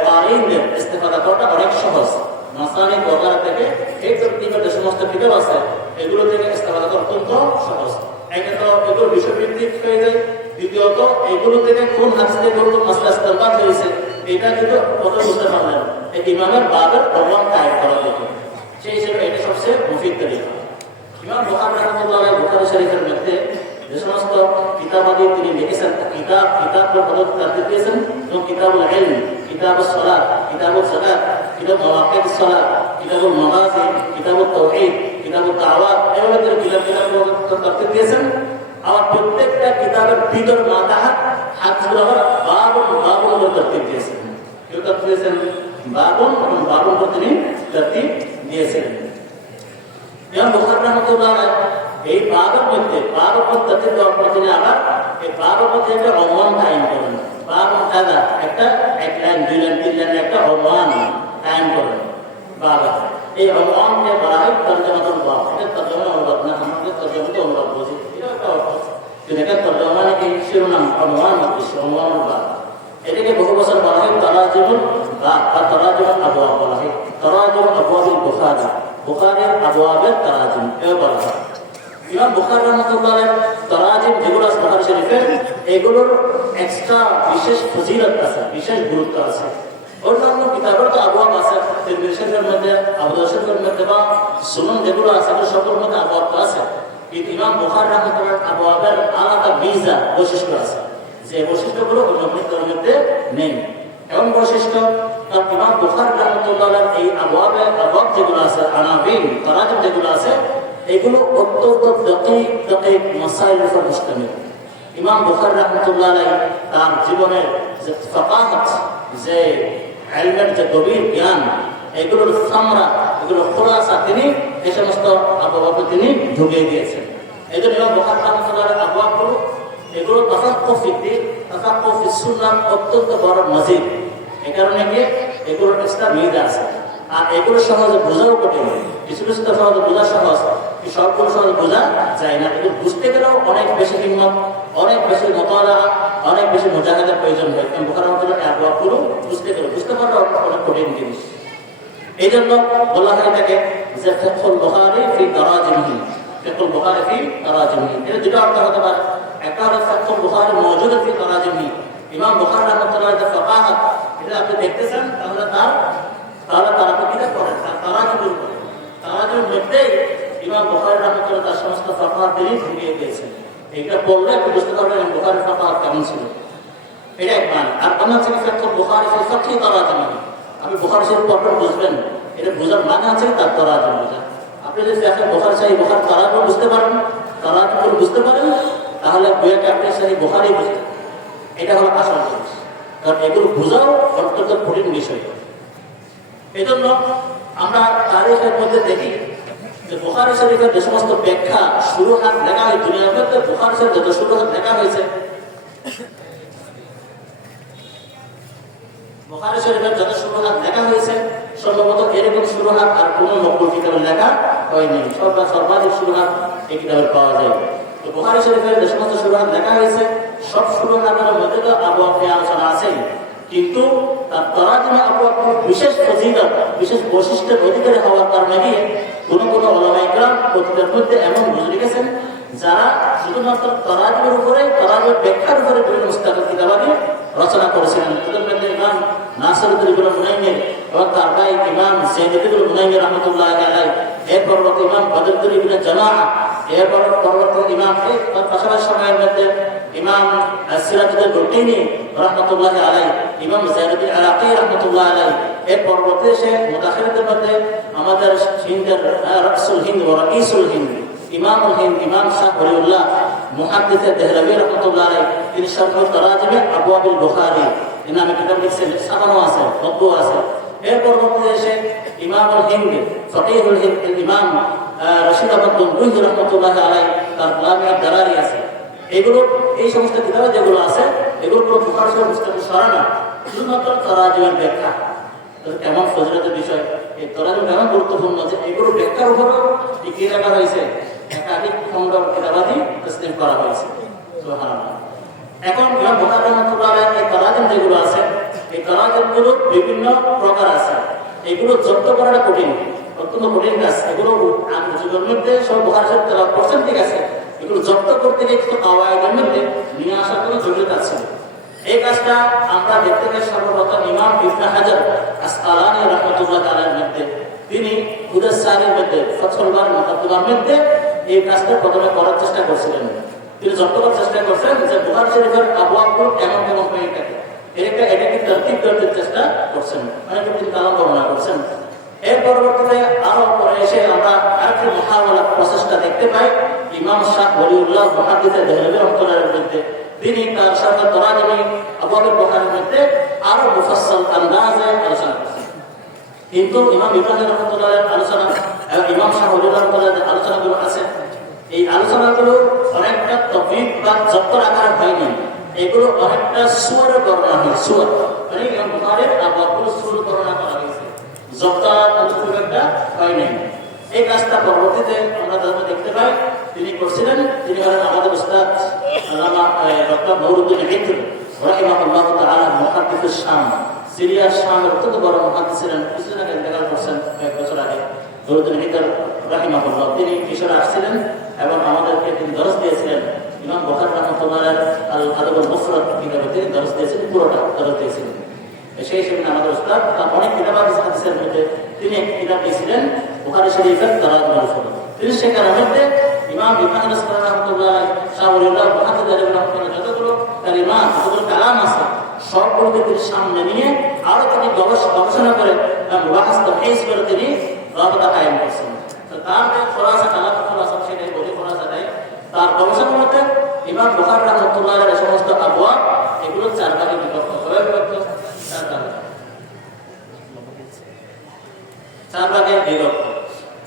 কারিদের ইস্তেফাদা করাটা অনেক সহজ। মাসানিদ ওয়াগারা থেকে এই তরতিবের যে সমস্ত কিতাব আছে এগুলো থেকে ইস্তেফাদা করা অত্যন্ত সহজ। একে তো এগুলো বিষয়ভিত্তিক হয়ে যায়, দ্বিতীয়ত এগুলো থেকে কোন হাদিস থেকে কোন মাসলা ইস্তেফাদ হয়েছে এটা কিন্তু কত বুঝতে পারলেন এই ইমামের বাদের প্রমাণ কায়েম করা যেত। সেই হিসেবে এটা সবচেয়ে মুফিদ তরিকা। ইমাম বুখারী রাহমাতুল্লাহ আলাইহি বুখারী শরীফের মধ্যে যে সমস্ত কিতাবাদি তিনি লিখেছেন, কিতাব তরতিব দিয়েছেন, যেমন কিতাবুল ইলম, কিতাবুস সালাত, কিতাবুস যাকাত, কিতাব মাওয়াকিতুস সালাত, কিতাবুল মাগাজি, কিতাবুত তাওহীদ, কিতাবুত দাওয়াত, এভাবে তিনি কিতাবগুলো তরতিব দিয়েছেন। আর প্রত্যেকটা কিতাবের ভিতর মাতাহাত হাদিসগুলো আবার বাবুল তরতিব দিয়েছেন। কেউ তরতিব দিয়েছেন বাবুন, এবং বাবুন করে তিনি তরতিব দিয়েছিলেন। ইমাম বুখারী রাহমাতুল্লাহ আলাইহি এই বাবের মধ্যে তরতিব দেওয়ার পর তিনি আবার এই বাবের মধ্যে একটা অবমান কায়েম করেন। বাবুন কাযা, একটা এক লাইন, দুই লাইন, তিন লাইন একটা অবমান কায়েম করেন বাবা। এই অবমানকে বলা হয় তরজমাতুল বাব। এটা তরজমা অনুবাদ না, আমাদের তরজমাতে অনুবাদ বুঝি, এটা একটা অর্থ। কিন্তু এটা তরজমা মানে কি শিরোনাম, অবমান উদ্দেশ্য, অবমানের বাব। এটাকে বহু বছর বলা হয় তারাজুমুল বাব বা তারাজুমুল আবওয়াব বলা হয়। তারাজুম আবওয়াবিল বুখারী, বুখারীর আবওয়াবের তারাজুম এও বলা হয়। ইমাম বুখারী রাহমাতুল্লাহ আলাইহি তারাজিম যেগুলো আছে বুখারী শরীফের, এগুলোর এক্সট্রা বিশেষ ফজিলত আছে, বিশেষ গুরুত্ব আছে। অন্যান্য কিতাবের তো আবওয়াব আছে, তিরমিজি শরীফের মধ্যে, আবু দাউদ শরীফের মধ্যে বা সুনান যেগুলো আছে সকলের মধ্যে আবওয়াব আছে। কিন্তু ইমাম বুখারী রাহমাতুল্লাহ আবওয়াবের আলাদা মিজা বৈশিষ্ট্য আছে, যে বৈশিষ্ট্যগুলো অন্য গ্রন্থের মধ্যে নেই। এমন বৈশিষ্ট্য ইমাম বুখারী রাহমাতুল্লাহ এই আবওয়াব যেগুলো আছে, আনাবিন তারাজিম যেগুলো আছে, এগুলো অত্যন্ত দকিক মাসাইলের উপর মুশতামিল। ইমাম বুখারী রাহমাতুল্লাহ আলাইহি তার জীবনের যে ফাকাহাত, যে ইলমের যে গভীর জ্ঞান, এগুলোর সামরা, এগুলোর খোলাসা তিনি এই সমস্ত আবওয়াবে তিনি ঢুকিয়ে দিয়েছেন। এই জন্য ইমাম বুখারী রাহমাতুল্লাহ আলাইহি আবওয়াবগুলো এগুলো তাফাক্কুহ ফিদ্দীন, তাফাক্কুহ ফিস সুন্নাহ অত্যন্ত বড় মজিদ। এই কারণে কি এগুলোর এক্সট্রা মিজা আছে। আর এগুলো সহজে বোঝাও কঠিন, কিছু কিছু তো সহজে বোঝা সহজ, সবগুলো সহজে বোঝা যায় না। এগুলো বুঝতে গেলেও অনেক বেশি হিম্মত, অনেক বেশি মুতালা, অনেক বেশি মুজাহাদার প্রয়োজন হয়। বুখারী রাহমাতুল্লাহ আবওয়াবগুলো বুঝতে পারলে অনেক কঠিন জিনিস। এই জন্য বলা হয় এটাকে যে ফিকহুল বুখারী ফি তারাজিমিহি, ফিকহুল বুখারী ফি তারাজিমিহি। এর দুটো অর্থ হতে পারে। একটা হলো ফিকহুল বুখারী মওজুদ ফি তারাজিমিহি, ইমাম বুখারী রাহমাতুল্লাহ যে ফাকাহাত, এটা আপনি দেখতেছেন, তাহলে তারা আপনি কিতাব পড়েন, তারাজিমুল পড়েন, তারাজিমের মধ্যেই ইমাম বুখারী রাহমাতুল্লাহ তার সমস্ত ফাকাহাত তিনি ঢুকিয়ে দিয়েছেন। এটা পড়লে আপনি বুঝতে পারবেন বুখারীর ফাকাহাত কেমন ছিল। এটা এক মান। আর অন্য হচ্ছে ফিকহুল বুখারী ফি ফিকহি তারাজিমিহি, আপনি বুখারী শরীফ পড়বেন, বুঝবেন, এটা বোঝার মানে আছে তার তারাজুম বোঝা। আপনি যদি আপনি বুখারী সাহিহ বুখারী তারাজুম বুঝতে পারেন, তারাজুম বুঝতে পারেন, তাহলে বইটা আপনি সাহিহ বুখারী বুঝতে। এটা হলো আসল জিনিস, কারণ এগুলো বোঝাও অত্যন্ত কঠিন বিষয়। এই জন্য আমরা তারিখের মধ্যে দেখি যে বুখারী শরীফের যে সমস্ত ব্যাখ্যা শুরুহাত লেখা হয় দুনিয়ার মধ্যে, বুখারী শরীফ যত শুরুহাত লেখা হয়েছে, বুখারী শরীফের যত শুরুহাত লেখা হয়েছে, সম্ভবত এরকম শুরুহাত আর কোনো নকল কিতাবে লেখা হয়নি। সর্বাধিক শুরুহাত এই কিতাবে পাওয়া যায়। তো বুখারী শরীফের যে সমস্ত শুরুহাত লেখা হয়েছে, সব শুরুহাতের মধ্যে তো আবওয়াব নিয়ে আলোচনা আছেই, কিন্তু তার তারাজিমে আবওয়াব বিশেষ ফজিলত, বিশেষ বৈশিষ্ট্যের অধিকারী হওয়ার কারণে গিয়ে কোনো উলামায়ে কেরাম প্রতিটার মধ্যে এমন বুঝে রেখেছেন যারা শুধুমাত্র তারাজিমের উপরে, তারাজিমের ব্যাখ্যার উপরে বিভিন্ন মুস্তাকিল কিতাবাদি রচনা করেছিলেন। তাদের মধ্যে ইমাম নাসিরুদ্দিন ইবনে মুনাইমির এবং তার ভাই ইমাম যায়েদ ইবনে মুনাইমির রাহমাতুল্লাহ আলাইহি, এরপর ইমাম বদরুদ্দিন ইবনে জামাআ, এরপর পরবর্তী ইমাম পাশাপাশি সময়ের মধ্যে ইমাম সিরাজুদ্দিন রুটিনি রাহমাতুল্লাহ আলাইহি, ইমাম যায়নুদ্দিন আরাকি রাহমাতুল্লাহ আলাইহি, এর পরবর্তী সে মুতাখিরদের মধ্যে আমাদের হিন্দের রাসুল হিন্দ ওয়া রাইসুল হিন্দ, ইমামুল হিন্দ, ইমাম শাহ ওলিউল্লাহ মুহাদ্দিস দেহলভী রাহমাতুল্লাহ আলাইহি, তিনি শারহুল তারাজিম আবওয়াবুল বুখারী এই নামে কিতাব লিখছেন, সামানো আছে, মতবু আছে। এর পরবর্তীতে এসে ইমামুল হিন্দ, ফকিহুল হিন্দ ইমাম রশিদ আহমদ গঙ্গুহি রাহমাতুল্লাহ আলাইহি, তার লামিয়া দারারি আছে। এগুলো এই সমস্ত কিতাবে যেগুলো আছে, এগুলো পুরো বুখারী শরীফ মুসলিম সরা না, শুধুমাত্র তারাজিমের ব্যাখ্যা। কেমন ফজিলতের বিষয়, এই তারাজিম কেমন গুরুত্বপূর্ণ যে এগুলো ব্যাখ্যার উপরও টিকিয়ে রাখা হয়েছে, একাধিক খণ্ড কিতাবাদি তাসনিফ করা হয়েছে। সুবহানাল্লাহ। এখন ইমাম বুখারী রাহমাতুল্লাহ আলাইহি এই তারাজিম যেগুলো আছে, এই তারাজিমগুলো বিভিন্ন প্রকার আছে। এগুলো জব্দ করাটা কঠিন, অত্যন্ত কঠিন কাজ। এগুলো যুগের মধ্যে সব বুখারী শরীফ তেলাওয়াত করছেন, ঠিক আছে, এগুলো জব্দ করতে গিয়ে কিছু কাওয়ায়েদের মধ্যে নিয়ে আসার কোনো জরুরত আছে। এই কাজটা আমরা দেখতে পাই সর্বপ্রথম ইমাম ইবনে হাজার আসকালানী রাহমাতুল্লাহ আলাইহির মধ্যে, তিনি হুদাস সারির মধ্যে, ফাতহুল বারীর মুকাদ্দিমার মধ্যে এই কাজটা প্রথমে করার চেষ্টা করছিলেন। তিনি জব্দ করার চেষ্টা করছেন যে বুখারী শরীফের আবওয়াবগুলো কেমন কেমন হয়ে থাকে, এটাকে তরতিব করতে চেষ্টা করছেন, অনেক তিনি কালাম বর্ণনা করছেন। এর পরবর্তীতে আরো পরে এসে আমরা আরেকটি মহাওয়ালা প্রসেসটা দেখতে পাই ইমাম শাহ ওলিউল্লাহ মুহাদ্দিস দেহলভী রাহমাতুল্লাহ আলাইহির মধ্যে। তিনি তার সাথে তরাজমি আবওয়াবে বুখারীর মধ্যে আরো মুফাসসাল আন্দাজে আলোচনা করেছেন। কিন্তু ইমাম ইব্রাহিম রাহমাতুল্লাহ আলোচনা এবং ইমাম শাহওয়ালি রাহমাতুল্লাহ আলোচনাগুলো আছে, এই আলোচনাগুলো অনেকটা তফিক বা জব্বর আকার হয়নি, এগুলো অনেকটা সুরে বর্ণনা হয়। সুর মানে ইমাম বুখারীর আবওয়াবগুলো সুর বর্ণনা করা হয়েছে, জব্বর খুব একটা হয় নাই। এই কাজটা পরবর্তীতে আমরা দেখতে পাই তিনি করছিলেন। তিনি হলেন আমাদের উস্তাদ আল্লামা ডক্টর নুরউদ্দিন ইকরি রাহিমাহুল্লাহ তাআলা, মুহাদ্দিসুশ শাম, সিরিয়ার শামের অত্যন্ত বড় মুহাদ্দিস ছিলেন। কিছুদিন আগে ইন্তেকাল করছেন, এক বছর আগে। নুরউদ্দিন ইকরি রাহিমাহুল্লাহ তিনি মিশরে আসছিলেন এবং আমাদেরকে তিনি দরস দিয়েছিলেন। ইমাম বুখারী রাহমাতুল্লাহ আল আদবুল মুফরাদ কিতাবে তিনি দরস দিয়েছিলেন, পুরোটা দরস দিয়েছিলেন। সেই হিসেবে আমাদের উস্তাদ তার অনেক কিতাব হাদিসের মধ্যে তিনি একটি কিতাব দিয়েছিলেন বুখারী শরীফের তারাজুল ফুরুদ। তিনি সেখানে মধ্যে ইমাম ইব্রাহিম রাহমাতুল্লাহ শাহওয়ালিউল্লাহ মুহাদ্দিস রাহমাতুল্লাহ যতগুলো কালিমা যতগুলো কালাম আছে সবগুলোকে তিনি সামনে নিয়ে আরো তিনি গবেষণা করে মুবাহাস তামহিস করে তিনি রাবতা কায়েম করেছেন। তো তার যে খোলাসা কালাম খোলাসা সেটাই বলি, খোলাসাটাই তার গবেষণার মধ্যে ইমাম বুখারী রাহমাতুল্লাহ এর সমস্ত আবওয়াব এগুলো চার ভাগে বিভক্ত, চার ভাগে বিভক্ত।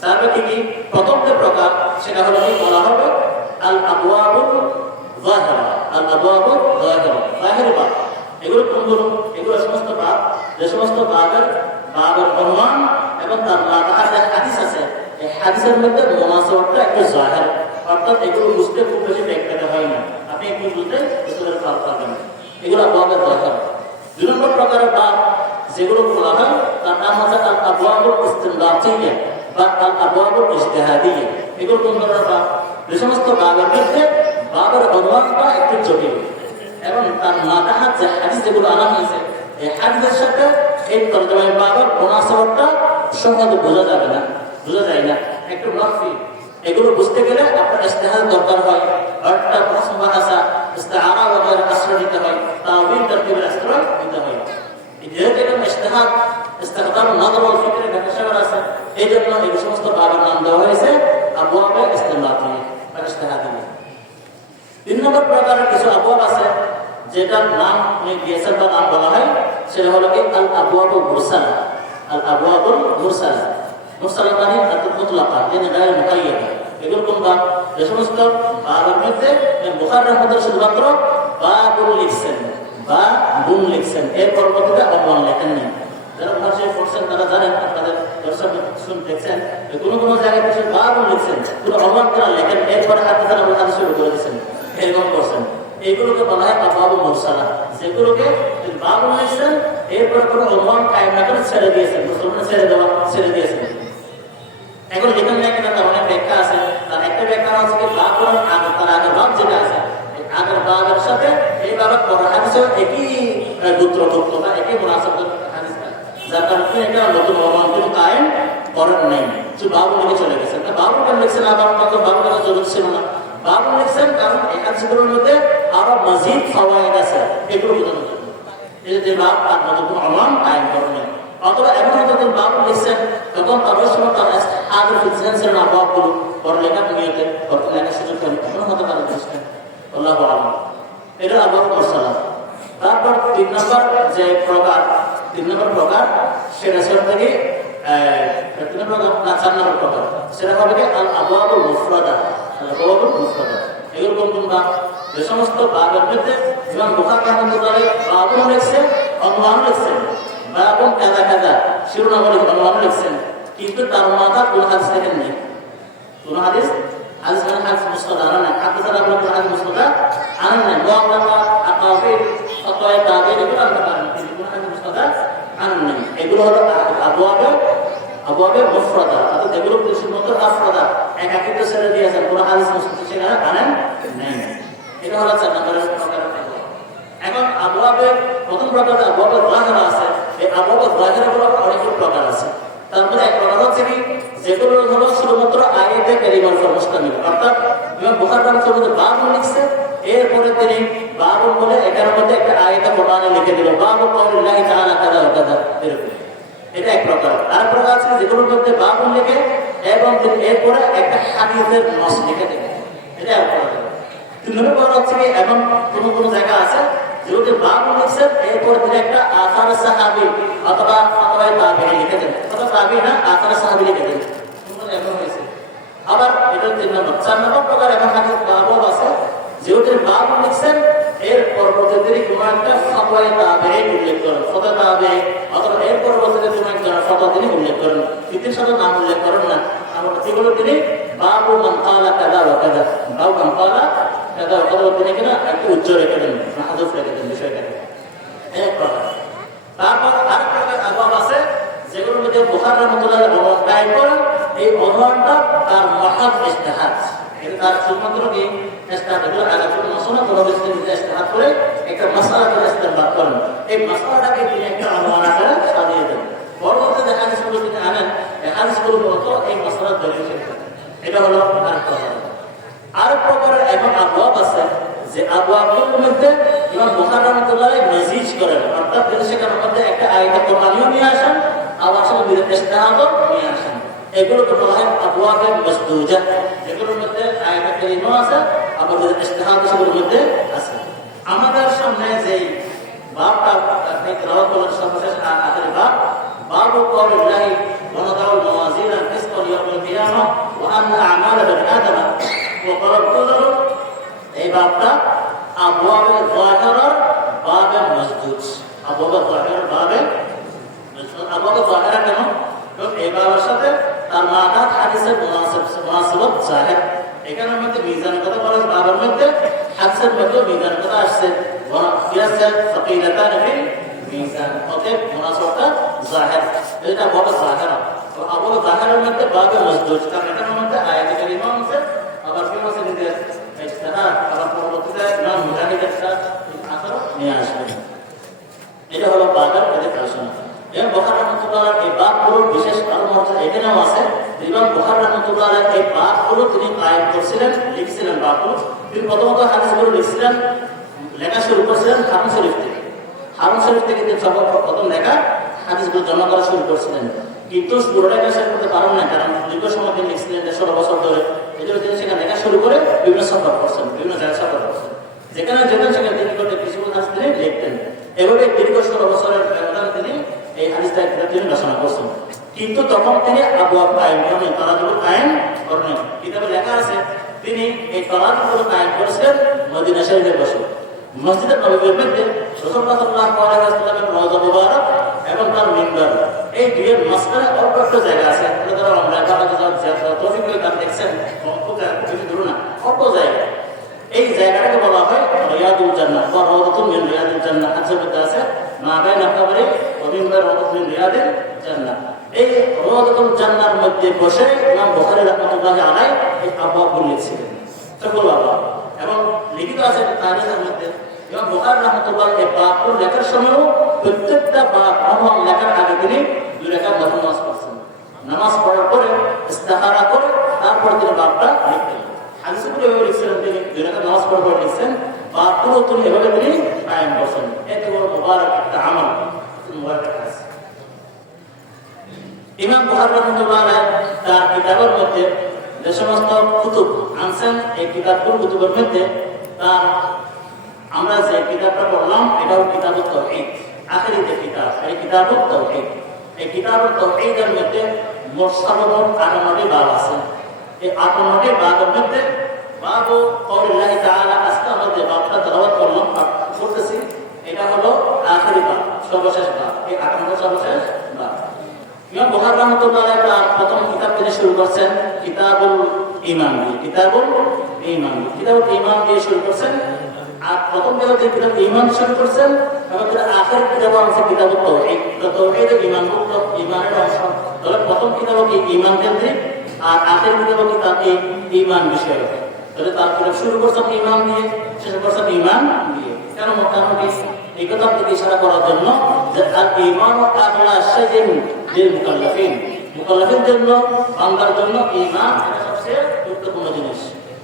চার ভাগে কি? প্রথম যে প্রকার সেটা হলো কি বলা হবে আল আবওয়াবুল যাহিরা। আল আবওয়াবুল যাহিরা, যাহির বাব। এগুলো কোনগুলো? এগুলো সমস্ত বাব, যে সমস্ত বাবের অনুমান এবং তার মাতাহার যে হাদিস আছে, এই হাদিসের মধ্যে মুনাসাবাতটা একটু যাহির, অর্থাৎ এগুলো বুঝতে খুব বেশি ব্যাখ্যা হয় না, আপনি একটু বুঝতে বুঝতে পারবেন। এগুলো আবওয়াবের যাহির। দুই নম্বর প্রকারের বাব যেগুলো বলা হয় তার নাম হচ্ছে আল আবওয়াবুল ইসতিনবাতিয়্যা বা আল আবওয়াবুল ইজতিহাদিয়্যা। এগুলো কোন ধরনের বাব? যে সমস্ত বাবের মধ্যে বাবের অনুমানটা একটু জটিল এবং তার মাতাহাত যে হাদিস যেগুলো আনা হয়েছে, এই হাদিসের সাথে এই তরজমায় বাবের মুনাসাবাতটা সহজে বোঝা যাবে না, বোঝা যায় না, একটু মাফি। এগুলো বুঝতে গেলে আপনার ইজতিহাদ দরকার হয়, অর্থাৎ মুবাহাসা, ইস্তিআরা ওয়াগের আশ্রয় নিতে হয়, তাওয়িল তারতিবের আশ্রয় নিতে হয়। যেহেতু এটা ইজতিহাদ, ইস্তিখদাম নাযর ওয়াল ফিকরের ব্যাখ্যা আছে, এই জন্য এই সমস্ত বাবের নাম দেওয়া হয়েছে আবওয়াবে ইসতিনবাতিয়্যা বা ইজতিহাদিয়্যা। তিন নম্বর প্রকারের কিছু আবওয়াব আছে যেটার নাম দিয়েছেন বা নাম বলা হয়, সেটা হলো কি আল আবওয়াবুল মুরসালা। আল আবওয়াবুল মুরসালা, মুরসালা মানে মুতলাকা, মানে গায়র মুকাইয়াদা। এগুলো কোন বাব? যে সমস্ত বাবের মধ্যে বুখারী রাহমাতুল্লাহ শুধুমাত্র বাবুল লিখছেন বা গুণ লিখছেন, এর পরবর্তীতে অনুমান লেখেন নেই। যারা ভাষা পড়ছেন তারা জানেন, আপনাদের দর্শক দেখছেন কোনো জায়গায় কিছু বাবুল লিখছেন, পুরো অনুমান করে লেখেন, এরপরে হাদিস শুরু করে দিচ্ছেন, এরকম করছেন। এইগুলোকে বলা হয় আবওয়াবুল মুরসালা, যেগুলোকে বাবুল লিখছেন এরপরে কোনো অনুমান কায়েম না করে ছেড়ে দিয়েছেন, মুসলমান ছেড়ে দিয়েছেন। এখন যেখানে লেখেন তার অনেক ব্যাখ্যা আছে। তার একটা ব্যাখ্যা হচ্ছে কি বাবুল আগে, তার আগের বাব যেটা আছে আগের বাবের সাথে এই বাবের পর হাদিসের একই গোত্রভুক্ত বা একই মুনাসাবাত হাদিস, যার কারণে এটা নতুন অনুমান কিন্তু কায়েম করেন নাই, শুধু বাবুল লিখে চলে গেছেন। বাবুল কেন লিখছেন? আবার বাবুল কেন জরুরি ছিল না? বাবুল লিখছেন কারণ এই হাদিসগুলোর মধ্যে আরো মজিদ ফাওয়ায়েদ আছে, এগুলো বোঝানোর জন্য। এই যে বাব আর নতুন অনুমান কায়েম করেন নাই, অথবা এমন যখন বাবুল লিখছেন তখন তাদের সময় তার আগের ফিক্সেন্সের আবওয়াবগুলো পরে লেখার নিয়তে লেখার সুযোগ করেন, এখনো হতে পারে বুঝতেন। আল্লাহু আ'লাম। এটা আবওয়াবুল মুরসালা। তারপর তিন নম্বর যে প্রকার, সেটা ছিল থেকে চার নম্বর প্রকার, সেটা হবে কি আল আবওয়াবুল মুফরাদা। আল আবওয়াবুল মুফরাদা এগুলো কোন বাব? যে সমস্ত বাবের মধ্যে ইমাম বুখারী রাহমাতুল্লাহ বাবুল লিখছেন, অনুমান লিখছেন, বাবুল কাযা কাযা শিরোনাম অনুমান লিখছেন, কিন্তু তার মাথা কোন হাদিস লেখেন নেই, কোন হাদিস মানে হাদিস মুসনাদ আনা নাই, আপনারা বলেন হাদিস মুসনাদ আনা নাই, মুআল্লাকা আকাফির ফাতওয়া তাবিঈন এগুলো আমরা পারেন, কিন্তু কোন হাদিস মুসনাদ আনা নাই। এগুলো হলো আবওয়াবে মুফরাদা, অর্থাৎ এগুলো শুধুমাত্র আফরাদা একাকিত্ব ছেড়ে দিয়েছেন, কোন হাদিস মুসনাদ সেখানে আনেন নাই। এটা হলো চার নম্বরের প্রকার। এখন আবওয়াবের প্রথম প্রকার আবওয়াবে যাহিরা আছে, এই আবওয়াবে যাহিরাগুলো অনেকগুলো প্রকার আছে। তারপরে এক প্রকার হচ্ছে কি যেগুলো হলো শুধুমাত্র আয়াতে কারিমার উপর মুস্তামিল, অর্থাৎ ইমাম বুখারী রাহমাতুল্লাহ বাবুল লিখছে, এরপরে তিনি বাবুল বলে এখানের মধ্যে একটা আয়াতে কোরআনে লিখে দিল, বাবুল কাউলিল্লাহি তাআলা কাযা ওয়া কাযা, এরকম। এটা এক প্রকার। আর প্রকার আছে যেগুলোর মধ্যে বাবুল লিখে এবং তিনি এরপরে একটা হাদিসের নস লিখে দেন, এটা এক প্রকার। 3 নম্বর হচ্ছে কি এমন কোন জায়গা আছে যেগুলোতে বাব লিখছেন এরপর তিনি একটা আসার সাহাবী অথবা তাবেঈ লিখে দেন, অথবা তাবেঈ না আসার সাহাবী লিখে দেন, এমন হয়েছে। আবার এটা 3 নম্বর। 4 নম্বর প্রকার এমন হাদিস বাব আছে যেগুলোতে বাব লিখছেন এর পরবর্তীতে কোনো একটা ফতোয়া তাবেঈ উল্লেখ করেন, ফতোয়া তাবেঈ অথবা এর পরবর্তীতে কোনো একটা ফতোয়া তিনি উল্লেখ করেন, তিন সাথে নাম উল্লেখ করেন না। আবার এগুলো তিনি বাবু মান ক্বালা কাযা ওয়া কাযা, বাবু মান ক্বালা কাযা ওয়া কাযা তিনি কিনা একটু উচ্চ রেখে দেন, হাদিস রেখে দেন বিষয়টাকে। এক প্রকার। তারপর আরেক প্রকার আবাব আছে যেগুলোর মধ্যে বুখারী রাহমাতুল্লাহ আলাইহি করেন এই অনুমানটা তার মহাদ ইজতিহাদ, এটা তার শুধুমাত্র কি ইজতিহাদ, এগুলো আগে কোনো মাসলা কোনো বিষয়ে ইজতিহাদ করে একটা মাসআলা করে ইস্তেমবাদ করেন, এই মাসআলাটাকে তিনি একটা অনুমান আকারে সাজিয়ে দেন। পরবর্তীতে হাদিসগুলো তিনি আনেন, এই হাদিসগুলো মতো এই মাসআলার দলিল হিসেবে। এটা হলো আরেক প্রকারের এখন আবওয়াব আছে যে আবওয়াবগুলোর মধ্যে ইমাম বুখারী রাহমাতুল্লাহ আলাইহি মাজিজ করেন, অর্থাৎ তিনি সেখানের মধ্যে একটা আয়াতে কোরআনীও নিয়ে আসেন, আবার সেটা ইজতিহাদও নিয়ে আসেন। এগুলোকে বলা হয় আবওয়াবে মাসদুজা, এগুলোর মধ্যে আয়াতে কারিমা আছে, আবার ইজতিহাদ সেগুলোর মধ্যে আছে। আমাদের সামনে যে বাবটা আপনি তেলাওয়াত করার সর্বশেষ আখেরি বাব, বাবু কওলিল্লাহি ওয়া নাদাউল মাওয়াজিন আল-কিসত লিয়াউমিল কিয়ামা ওয়া আন্না আমালা বানি আদম ওয়া তারাক্কুহু, এই বাবটা আবওয়াবে যাহিরার বাবে মাসদুজ, আবওয়াবে যাহিরার বাবে মাসদুজ। আবওয়াবে যাহিরা কেন? কারণ এই বাবের সাথে তার মাদাত হাদিসের মুনাসাবাত জাহির, এখানের মধ্যে মিজানের কথা বলা হয়েছে, বাবের মধ্যে হাদিসের মধ্যে মিজানের কথা আসছে, কিয়াসাত ফাকিলাতান ফিল মিজান, অতএব মুনাসাবাতটা জাহির, এটা আবওয়াবে যাহিরা। তো আবওয়াবে যাহিরার মধ্যে বাবে মাসদুজ, কারণ এখানের মধ্যে আয়াতে কারিমা আছে, আবার কি আছে নিজের ইজতিহাদ, আবার পরবর্তীতে ইমাম মুজাহিদ একটা আসার নিয়ে আসবেন। এটা হলো বাবের আলোচনা। ইমাম বুখারী রাহমাতুল্লাহ আলাইহি এই বাবগুলোর বিশেষ কারণ হচ্ছে এখানেও আছে, ইমাম বুখারী রাহমাতুল্লাহ আলাইহি এই বাবগুলো তিনি কায়েম করছিলেন, লিখছিলেন বাবগুলো। তিনি প্রথমত হাদিসগুলো লিখছিলেন, লেখা শুরু করছিলেন হারুন শরীফ থেকে। হারুন শরীফ থেকে তিনি প্রথম লেখা হাদিসগুলো জমা করা শুরু করছিলেন, কিন্তু পুরোটাকে শেষ করতে পারেন না, কারণ দীর্ঘ সময় তিনি লিখছিলেন 150 বছর ধরে। এই জন্য তিনি সেখানে লেখা শুরু করে বিভিন্ন সফর করছেন, বিভিন্ন জায়গায় সফর করছেন, যেখানে যেখানে সেখানে তিনি কিছু হাদিস তিনি লিখতেন। এভাবে দীর্ঘ 16 বছরের ব্যবধানে তিনি এই হাদিসটা তিনি রচনা করছেন। কিন্তু তখন তিনি আবওয়াব কায়েম করেন, তারাজুল কায়েম করেন। কিতাবে লেখা আছে তিনি এই তারাজুল কায়েম করেছিলেন মদিনা শরীফে বসে। মসজিদে নববীর মধ্যে রাসূলুল্লাহ সাল্লাল্লাহু আলাইহি ওয়াসাল্লামের রওজা মুবারক এবং তার মিম্বার, এই দুইয়ের মাঝখানে অল্প একটা জায়গা আছে, যারা আমরা তৌফিক হয়ে তার দেখছেন, বেশি দূর না, অল্প জায়গা। এই জায়গাটাকে বলা হয় রিয়াদুল জান্নাহ বা রাওদাতুন মিন রিয়াদিল জান্নাহ। হাদিসের মধ্যে আছে মা বাইনা কবরি ওয়া মিম্বার রাওদাতুন মিন রিয়াদিল জান্নাহ। এই রাওদাতুল জান্নাহর মধ্যে বসে ইমাম বুখারী রাহমাতুল্লাহ আলাইহি এই আবওয়াবগুলো লিখছিলেন, সকল আবওয়াব, এবং লিখিত আছে তারিখের মধ্যে। ইমাম বুখারী রাহমাতুল্লাহ এই বাবগুলো লেখার সময়ও প্রত্যেকটা বাব আবওয়াব লেখার আগে তিনি 2 রাকাত নফল নামাজ পড়ছেন। নামাজ পড়ার পরে ইস্তিখারা করে তারপর তিনি বাবটা লিখতেন। হাদিসগুলো এভাবে লিখছেন, তিনি 2 রাকাত নামাজ পড়ার পরে লিখছেন, বাবগুলো তিনি এভাবে তিনি কায়েম করছেন। এত বড় মুবারক একটা আমল, মুবারক কাজ। ইমাম বুখারী রাহমাতুল্লাহ আলাইহি তার কিতাবের মধ্যে যে সমস্ত কুতুব আনছেন, এই কুতুবের মধ্যে তার আমরা যে কিতাবটা পড়লাম এটাও কিতাবুত তাওহীদ, আখেরি যে কিতাব, এই কিতাবুত তাওহীদ। এই কিতাবুত তাওহীদের মধ্যে মোট 58টি বাব আছে। এই 58টি বাবের মধ্যে বাবু কওলিল্লাহি তাআলা, আজকে আমরা যে বাবটা তেলাওয়াত করলাম করতেছি, এটা হলো আখেরি বাব, সর্বশেষ বাব, এই 8 নম্বর সর্বশেষ বাব। ইমাম বুখারী রাহমাতুল্লাহ আলাইহি তার প্রথম কিতাব তিনি শুরু করছেন কিতাবুল ঈমান দিয়ে, কিতাবুল ঈমান দিয়ে শুরু করছেন। আর প্রথম কিতাব ঈমান শুরু করছেন, এবং আখের কিতাব আছে কিতাবুত তাওহীদ। তাওহীদ ঈমানের অংশ। তাহলে প্রথম কিতাব কি ঈমান কেন্দ্রিক, আর আখের কিতাব কি তার ঈমান বিষয়ক। তাহলে তার কিতাব শুরু করছেন ঈমান দিয়ে, শেষ করছেন ঈমান দিয়ে। কেন মোটামুটি এই কথা থেকে ইশারা করার জন্য যে আল ঈমান আ'লা শাইইন লিল মুকাল্লাফিন, মুকাল্লাফের জন্য, বান্দার জন্য ঈমান এটা সবচেয়ে গুরুত্বপূর্ণ জিনিস।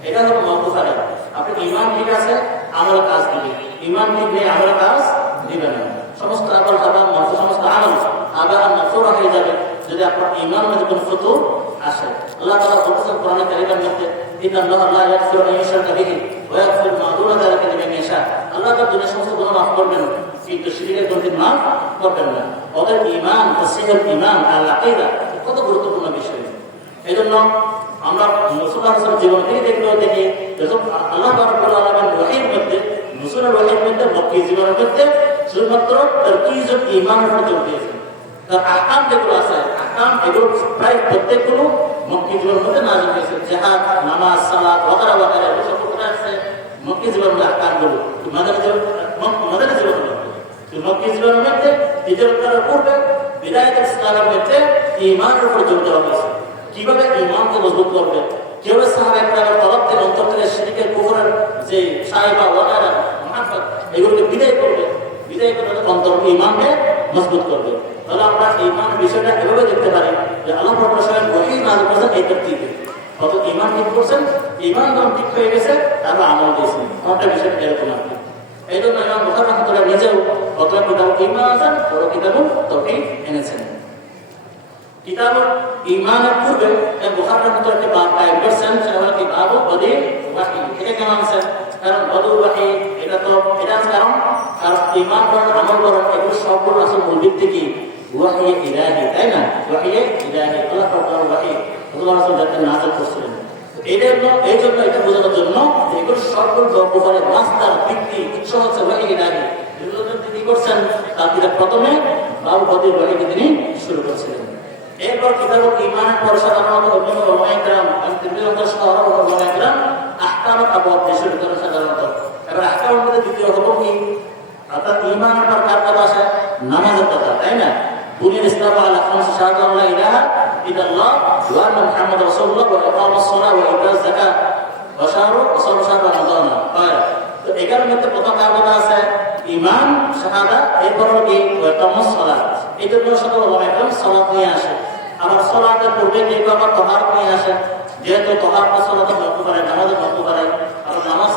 এটা হলো মাওকুফ আলাইহি। আপনি ঈমান ঠিক আছে, আমল কাজ দিবে, ঈমান ঠিক নেই, আমল কাজ দিবে না। সমস্ত আমল হারাম, সমস্ত আমল আবার মাফুরা হয়ে যাবে। যদি আপনার ঈমান মধ্যে কোনো ফুতুর আসে। আল্লাহ তাআলা বলেছেন কোরআনে কারীমের মধ্যে, ইন্নাল্লাহা লা ইয়াগফিরু আন ইউশরাকা বিহি ওয়া ইয়াগফিরু মা দুনা যালিকা লিমান ইয়াশা। আল্লাহ তাআলা দুনিয়ার সমস্ত গুনাহ মাফ করবেন, কিন্তু শিরকের গুনাহ মাফ করবেন না। ওদের ঈমান, তাসহিহুল ঈমান, আল আকীদা কত গুরুত্বপূর্ণ বিষয়। এইজন্য আমরা মুসলমানদের জীবন থেকে দেখি যখন আল্লাহ রাব্বুল আলামিন ওহীর মধ্যে, নূসুলের ওহীর মধ্যে, মক্কি জীবনের মধ্যে শুধুমাত্র তারকিজুল ঈমানের উপর জোর দিয়েছেন। তার আহকাম যেগুলো আছে, আহকাম এগুলো প্রায় প্রত্যেকগুলো মক্কি জীবনের মধ্যে নাযিল হয়েছে। জিহাদ, নামাজ, সালাত ওয়াগারা ওয়াগারা এগুলো সব কোথায় আছে? মক্কি জীবনের আহকামগুলো। মাদানী জীবনের মধ্যে, মক্কি জীবনের মধ্যে হিজরত করার পূর্বে বিদায়াত ইসলামের মধ্যে ঈমানের উপর জোর দেওয়া হয়েছে। কিভাবে ঈমানকে মজবুত করবে, কিভাবে সাহাবায়ে কেরামের তরফ থেকে অন্তর থেকে শিরকের কুফরের যে সাইবা ওয়াগারা মুহাব্বত এগুলোকে বিদায় করবে, বিদায় করে অন্তর ঈমানকে মজবুত করবে। তাহলে আমরা ঈমানের বিষয়টা এভাবে দেখতে পারি যে আল্লাহ রাব্বুল আলামিন ওহী নাযিল করেছেন এই তরতিবে। কত ঈমান ঠিক করছেন, ঈমান যখন ঠিক হয়ে গেছে তারপর আমল দিয়েছেন। একটা বিষয় এরকম আর কি। এই জন্য ইমাম বুখারী রাহমাতুল্লাহ নিজেও প্রথম কিতাব ঈমান আছেন, বড় কিতাব তাওহীদ এনেছেন। কিতাবুল ঈমানের পূর্বে বুখারী রাহমাতুল্লাহ একটি বাব কায়েম করেছেন, সেটা হলো কি বাবু বদিল ওয়াহী। এটা কেন আনছেন? কারণ বদুল ওয়াহী এটা কারণ ঈমান করার, আমল করার এগুলো সবগুলো আসল মূল ভিত্তি কি? ওয়াহী ইলাহি, তাই না? ওয়াহী ইলাহি, আল্লাহ তাআলার ওয়াহী আল্লাহ রাসূল যাকে নাযিল করেছিলেন। এই জন্য এটা বোঝানোর জন্য এগুলো সবগুলো উপরে মাস্টার ভিত্তি উৎস হচ্ছে ওয়াহী ইলাহি। এগুলো যদি কি করছেন তার প্রথমে বাবু বদিল ওয়াহী তিনি শুরু করেছিলেন। এরপর কিতাবুল ঈমানের পর সাধারণত অন্যান্য উলামায়ে কেরাম, তিরমিজির শহর উলামায়ে কেরাম আহকামের আবওয়াব দিয়ে শুরু করেন সাধারণত। এবার আহকামের মধ্যে দ্বিতীয় হলো কি? অর্থাৎ ঈমানের পর কার কথা আসে? নামাজের কথা, তাই না? বুনিয়াল ইসলামু আলা খামসি শাহাদাতিন লা ইলাহা ইল্লাল্লাহ ওয়া আন্না মুহাম্মাদার রাসূলুল্লাহ ওয়া ইকামাস সালাহ ওয়া ইতাজ যাকাত ওয়া শাহরু রমাদান। তো এখানের মধ্যে প্রথম কার কথা আছে? ঈমান, শাহাদা, এরপর কি? ওয়া ইকামাস সালাহ। এই জন্য সকল উলামায়ে কেরাম সালাত নিয়ে আসে। আবার সালাতের পূর্বে কেউ আবার তাহারত নিয়ে আসে, যেহেতু তাহারত সালাতে মওকুফ করে, নামাজে মওকুফ করে। আর নামাজ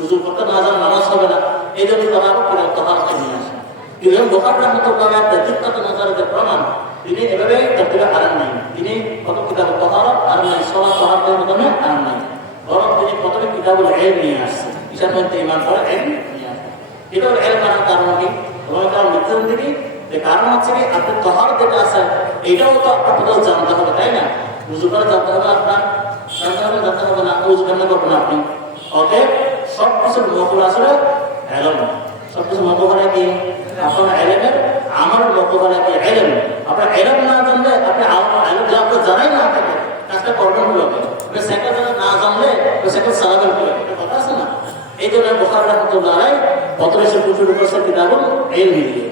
ওযু করতে না জানা নামাজ হবে না, এই জন্য তাহারত নিয়ে আসে। কিন্তু বুখারী রাহমাতুল্লাহ তাদকিকাত নজরের প্রমাণ তিনি এভাবে তাদকিকা আনেন নাই। তিনি কত কিতাব তাহারত আর নাই, সালাত তাহারতের মাধ্যমে আনেন নাই, বরং তিনি প্রথমে কিতাবুল ইলম নিয়ে আসছেন। ইসলামের মধ্যে ঈমান করা ইলম নিয়ে আসেন। কিতাবুল ইলম আনার কারণ কি? তোমার কারণ লিখতেন তিনি যে কারণ হচ্ছে কি আপনার তাহারত যেটা আছে এটাও তো আপনার কোথাও জানতে হবে, তাই না? উযু করে জানতে হবে, আপনার জানতে হবে না, উযু কেমন করবেন আপনি? ওকে, সব কিছুর মৌকুল আসলে ইলম, সব কিছু মৌকুল হয় কি? আপনার ইলমের আমার মৌকুল হয় কি? ইলম। আপনার ইলম না জানলে আপনি ইলম যা আপনার জানাই না থাকে কাজটা করবেন কিভাবে? আপনি সাইকেল না জানলে সাইকেল চালাবেন কিভাবে? এটা কথা আছে না? এই জন্য বুখারী রাহমাতুল্লাহ আলাইহি প্রথমে শুরু করেছেন কিতাবুল ইলম দিয়ে।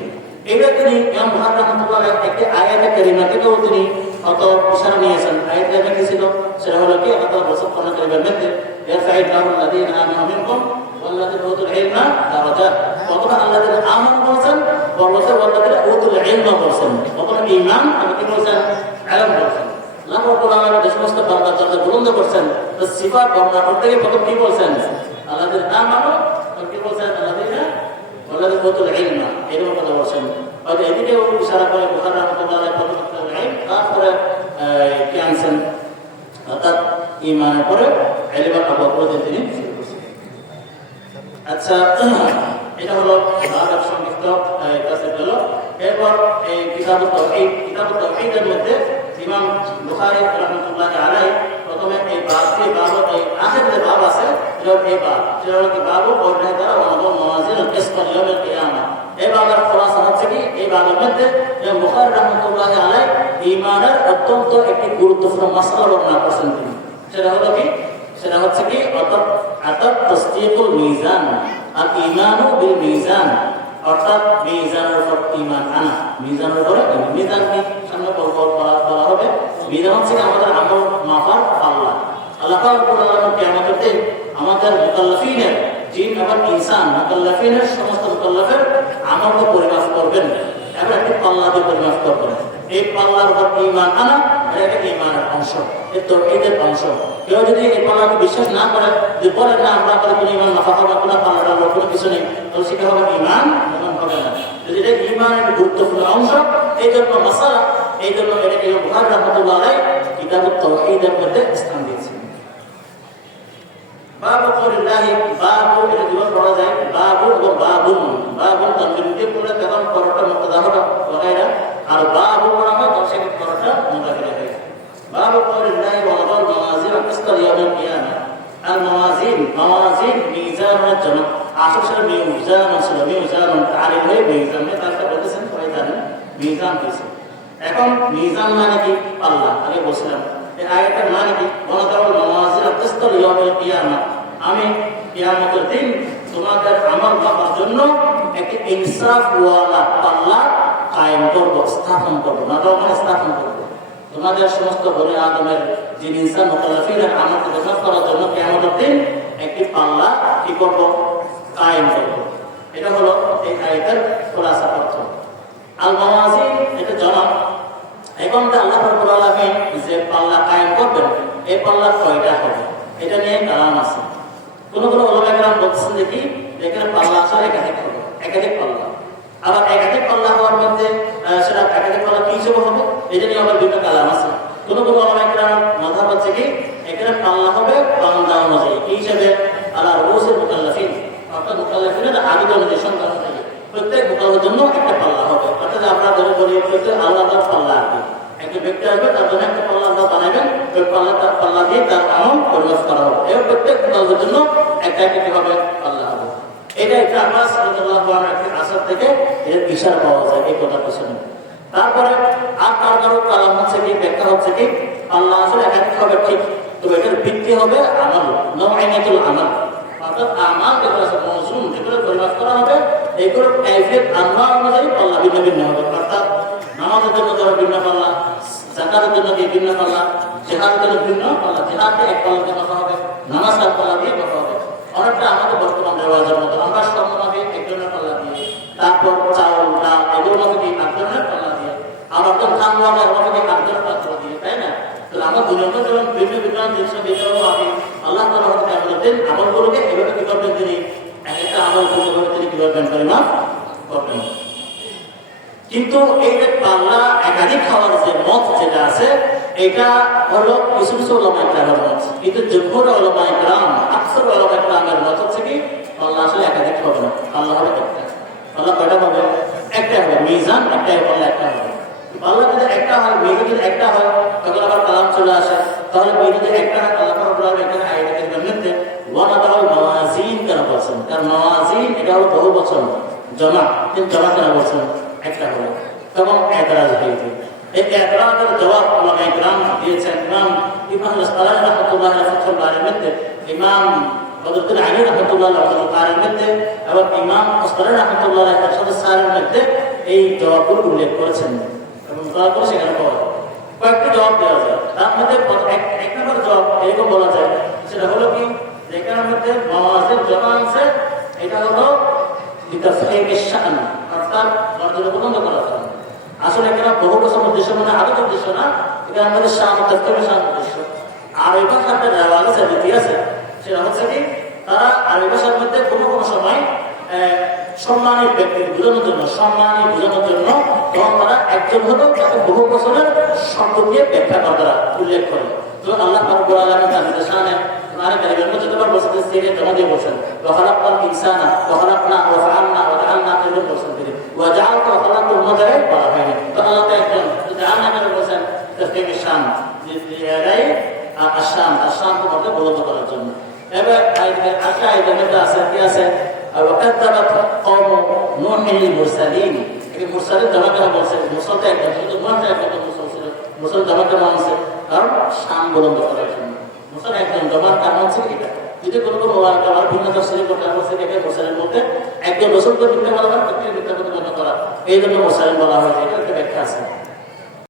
এটা তিনি ইমাম বুখারী রাহমাতুল্লাহ একটি আয়াতে কারিমা থেকেও তিনি অত ইশারা নিয়েছেন। আয়াতে কারিমা কি ছিল? সেটা হলো কি আল্লাহ বলেছেন কোরআন কারিমের মধ্যে, ইয়ারফা'ুল্লাহু আল্লাযীনা আমানু মিনকুম ওয়াল্লাযীনা উতুল ইলমা দারাজাত। কতটা আল্লাযীনা আমানু বলেছেন, পরবর্তীতে ওয়াল্লাযীনা উতুল ইলমা বলেছেন। কতটা ঈমান আর কি বলেছেন? ইলম বলেছেন। আল্লাহ রাব্বুল আলামিন যে সমস্ত বান্দার দরজা বুলন্দ করছেন, তো সিফাত বর্ণনা করতে গিয়ে প্রথম কি বলছেন? আল্লাযীনা আমানু, আর কি বলছেন? আল্লাযীনা ওয়াল্লাযীনা উতুল ইলমা, এরকম কথা বলছেন। হয়তো এদিকেও ইশারা করে বুখারী রাহমাতুল্লাহ আলাইহি প্রথম কিতাবুল ইলম, তারপরে কি আনছেন? অর্থাৎ ঈমানের পরে ইলমের আবওয়াব তিনি শুরু করেছেন। আচ্ছা, এটা হলো বাবার সংক্ষিপ্ত কাসেট হলো। এরপর এই কিতাবুত তাওহীদের মধ্যে ইমাম বুখারী রাহমাতুল্লাহি আলাইহি প্রথমে এই আখের যে বাব আছে এই বাব, সেটা হলো কি বাবু ওয়াহিদা ওয়া মাওয়াজিন কিসত ইয়াউমিল কিয়ামা। এই বাবের খোলাসা হচ্ছে কি এই বাবের মধ্যে ইমাম বুখারী রাহমাতুল্লাহি আলাইহি ঈমানের অত্যন্ত একটি গুরুত্বপূর্ণ মাসআলা বর্ণনা করেছেন তিনি। সেটা হলো কি? সেটা হচ্ছে কি অর্থাৎ তাসদীকুল মিজান, আর ঈমানু বিল মিজান, অর্থাৎ মিজানের উপর ঈমান আনা। মিজানের উপরে মিজান কি সামনে বলা হবে। মিজান হচ্ছে আমাদের আমল মাপার পাল্লা। আল্লাহ রাব্বুল আলামিন কিয়ামতের দিন আমাদের মুকাল্লাফিনের, জিন এবং ইনসান, মুকাল্লাফিনের সমস্ত মুকাল্লাফের আমলকে পরিমাপ করবেন, এবার একটি পাল্লা দিয়ে পরিমাপ করবেন। এই পাল্লার উপর ঈমান আনা এটা ঈমানের অংশ, এর তাওহীদের অংশ। কেউ যদি এই পাল্লাকে বিশ্বাস না করে, যে বলেন না আমরা করে কোনো ঈমান মাপা হবে, কোনো পাল্লাটা কোনো কিছু নেই, তাহলে সেটা হবে ঈমান হবে না। যদি এটা ঈমানের গুরুত্বপূর্ণ অংশ, এই জন্য মাসালা, এই জন্য এটা ইমাম বুখারী রাহমাতুল্লাহ আলাইহি কিতাবুত তাওহীদের মধ্যে স্থান দিয়েছেন। বাবু কওলিল্লাহি, বাবু এটা দুবার পড়া যায়, বাবু ও বাবুন। বাবুন তানবির দিয়ে পড়লে তখন পরটা মুক্তাদা হবে ওয়াগায়রা, আর বাবু পড়া হয় তখন সেটা পরটা মুদাফিরা হয়। বাবু কওলিল্লাহি ওয়া আদাল মাওয়াজিন কিসতাল ইয়াউমিল কিয়ামা। আর মাওয়াজিন, মাওয়াজিন মিজানের জন্য আসলে মিজান ছিল, মিজান তারিফ হয়ে মিজান তারটা বলতেছেন সবাই জানেন মিজান হয়েছে। এখন মিজান মানে কি? আল্লাহ আগে বলছিলাম এই আয়াতের মানে কি? ওয়াদাউল মাওয়াজিন কিসতাল ইয়াউমিল কিয়ামা, আমি কিয়ামতের দিন তোমাদের আমল করার জন্য একটি ইনসাফ ওয়ালা পাল্লা কায়েম করব, স্থাপন করব। নাদাও মানে স্থাপন করব। তোমাদের সমস্ত বনি আদমের যে ইনসান মুকাল্লাফিন আমলকে জমা করার জন্য কিয়ামতের দিন একটি পাল্লা কি করব? কায়েম করব। এটা হলো এই আয়াতের খোলাসা অর্থ। আল মাওয়াজিন এটা জমা। এখন তো আল্লাহ রাব্বুল আলামিন যে পাল্লা কায়েম করবেন, এই পাল্লা কয়টা হবে এটা নিয়ে কালাম আছে। কোন কোন উলামা কেরাম বলছেন যে কি এখানে পাল্লা আসলে একাধিক হবে, একাধিক পাল্লা। আবার একাধিক পাল্লা হওয়ার মধ্যে সেটা একাধিক পাল্লা কি হিসেবে হবে এটা নিয়ে আবার বিভিন্ন কালাম আছে। কোন কোন উলামা কেরাম মাযহাব হচ্ছে কি এখানে পাল্লা হবে বান্দা অনুযায়ী, কি হিসেবে? আলা রুসুল মুকাল্লাফিন, অর্থাৎ মুকাল্লাফিনের আবিদ অনুযায়ী, সন্তান অনুযায়ী প্রত্যেক মুকাল্লাফের জন্য একটা পাল্লা হবে। অর্থাৎ আমরা ধরে বলি প্রত্যেক আলাদা পাল্লা আছে। একটা ব্যক্তি আসবে, তার জন্য একটা পাল্লা আল্লাহ বানাবেন, ওই পাল্লা দিয়ে তার আমল পরিমাপ করা হবে। এবং প্রত্যেক মুকাল্লাফের জন্য একটা একটা কিভাবে পাল্লা হবে। এটা একটা আব্বাস রাদিয়াল্লাহু আনহু আসর থেকে এর ইশারা পাওয়া যায় এই কথা পিছনে। তারপরে আর কারো কালাম হচ্ছে কি, ব্যাখ্যা হচ্ছে কি আল্লাহ আসলে একাধিক হবে ঠিক, তবে এটার ভিত্তি হবে আমল, নওয়াইনাতুল আমল। অর্থাৎ আমল যেগুলো আছে মওজুন, যেগুলো পরিমাপ করা হবে, এইগুলো কাইফিয়ত আনওয়া অনুযায়ী পাল্লা ভিন্ন ভিন্ন হবে। অর্থাৎ নামাজের জন্য যারা ভিন্ন পাল্লা, যাকাতের জন্য যে ভিন্ন পাল্লা, জিহাদের জন্য ভিন্ন পাল্লা, জিহাদে এক পাল্লা দিয়ে কথা হবে, নামাজ এক পাল্লা দিয়ে কথা হবে। অনেকটা আমাদের বর্তমান রেওয়াজের মতো আমরা স্বর্ণ দিয়ে এক ধরনের পাল্লা দিয়ে, তারপর চাউল ডাল এগুলোর মধ্যে দিয়ে এক ধরনের পাল্লা দিয়ে, আবার তো ধান ওয়ালা এর মধ্যে দিয়ে এক ধরনের পাল্লা দিয়ে, তাই না? তাহলে আমার দুনিয়াতে যখন ভিন্ন ভিন্ন জিনিস দিয়ে আমি আল্লাহ তাআলা হতে আমাদের আমলগুলোকে এভাবে কি করবেন, তিনি এক একটা আমল করতে তিনি কি করবেন, পরিমাপ করবেন। কিন্তু এই যে পাল্লা একাধিক খাওয়ার যে মত যেটা আছে, এটা হলো কিছু কিছু উলামা কেরামের মত, কিন্তু জমহুর উলামা কেরাম, আকসার উলামা কেরামের মত হচ্ছে কি পাল্লা আসলে একাধিক হবে না, পাল্লা হবে একটা। পাল্লা কয়টা হবে? একটা হবে। মিজান একটা, পাল্লা একটা হবে। পাল্লা যদি একটা হয়, মিজান যদি একটা হয়, তখন আবার কালাম চলে আসে। তাহলে মিজান যদি একটা হয়, আল্লাহ রাব্বুল আলামিন এখানে আয়াতের মধ্যে ওয়ানাদাউল মাওয়াজিন কেন বলছেন? কারণ মাওয়াজিন এটা হলো বহু বচন, জমা। কিন্তু জমা কেন বলছেন? একটা হলো, তখন এতরাজ হয়েছে। এই এতরাজের জবাব উলামা ইকরাম দিয়েছেন। ইমাম ইবনে আসকালানি রাহমাতুল্লাহ আলাইহি ফাতহুল বারীর মধ্যে, ইমাম বদরুদ্দিন আলী রাহমাতুল্লাহ আলাইহি ফাতহুল বারীর মধ্যে এবং ইমাম আসকালানি রাহমাতুল্লাহ আলাইহি ফাতহুল সারির মধ্যে এই জবাবগুলো উল্লেখ করেছেন এবং তারপর সেখানে পাওয়া যায় কয়েকটি জবাব দেওয়া যায়। তার মধ্যে এক নম্বর জবাব এরকম বলা যায়, সেটা হলো কি যেখানের মধ্যে মাওয়াজিন জমা আছে, এটা হলো লিতাফহিমিশ শান, অর্থাৎ মর্যাদা বুলন্দ করার জন্য। আসলে এখানে বহু বছর উদ্দেশ্য মানে আরো উদ্দেশ্য না, এটা আমাদের শান তাফহিমের শান উদ্দেশ্য। আর এই ভাষার একটা রেওয়াজ আছে, রীতি আছে, সেটা হচ্ছে কি তারা আরবি ভাষার মধ্যে কোনো কোনো সময় সম্মানী ব্যক্তি বোঝানোর জন্য, সম্মানী বোঝানোর জন্য তখন তারা একজন হলো তাকে বহু বছরের শব্দ দিয়ে ব্যাখ্যা করে, তারা উল্লেখ করে। তো আল্লাহ রাব্বুল আলামিন তাদের শানে মানে কারিমের মধ্যে যতবার বলছেন সিরিয়াল জমা দিয়ে বলছেন ওয়াখালাকনাল ইনসানা ওয়াখালাকনা ওয়া ফাআলনা ওয়া জাআলনা এরকম বলছেন তিনি, ওয়া জাআলতা ওয়া খালাকতুল মাদারে বলা হয়নি। তো আল্লাহ তো একজন জাআলনা কেন বলছেন? তাফসীরের শান যে এরাই আশান, আশানকে মধ্যে বলতে করার জন্য। এবার আজকে আয়াতের মধ্যে আছে কি আছে? ওয়াকাযাবাত কওমু নূহিল মুরসালিন। এই মুরসালিন জমা কেন বলছে? মুরসালটা একজন, শুধু মুরসাল একজন মুরসাল ছিল। মুরসাল জমা কেন বলছে? কারণ শান বুলন্দ করার জন্য। মুরসাল একজন জমার কারণ হচ্ছে এটা। যদি কোনো কোনো ওয়ার ভিন্ন তাফসীর করতে বলছে যে মুরসালের মধ্যে একজন রাসূলকে মিথ্যা বলা হয়, প্রত্যেক মিথ্যা কথা বলা করা, এই জন্য মুরসালিন বলা হয়। এটা একটা ব্যাখ্যা আছে।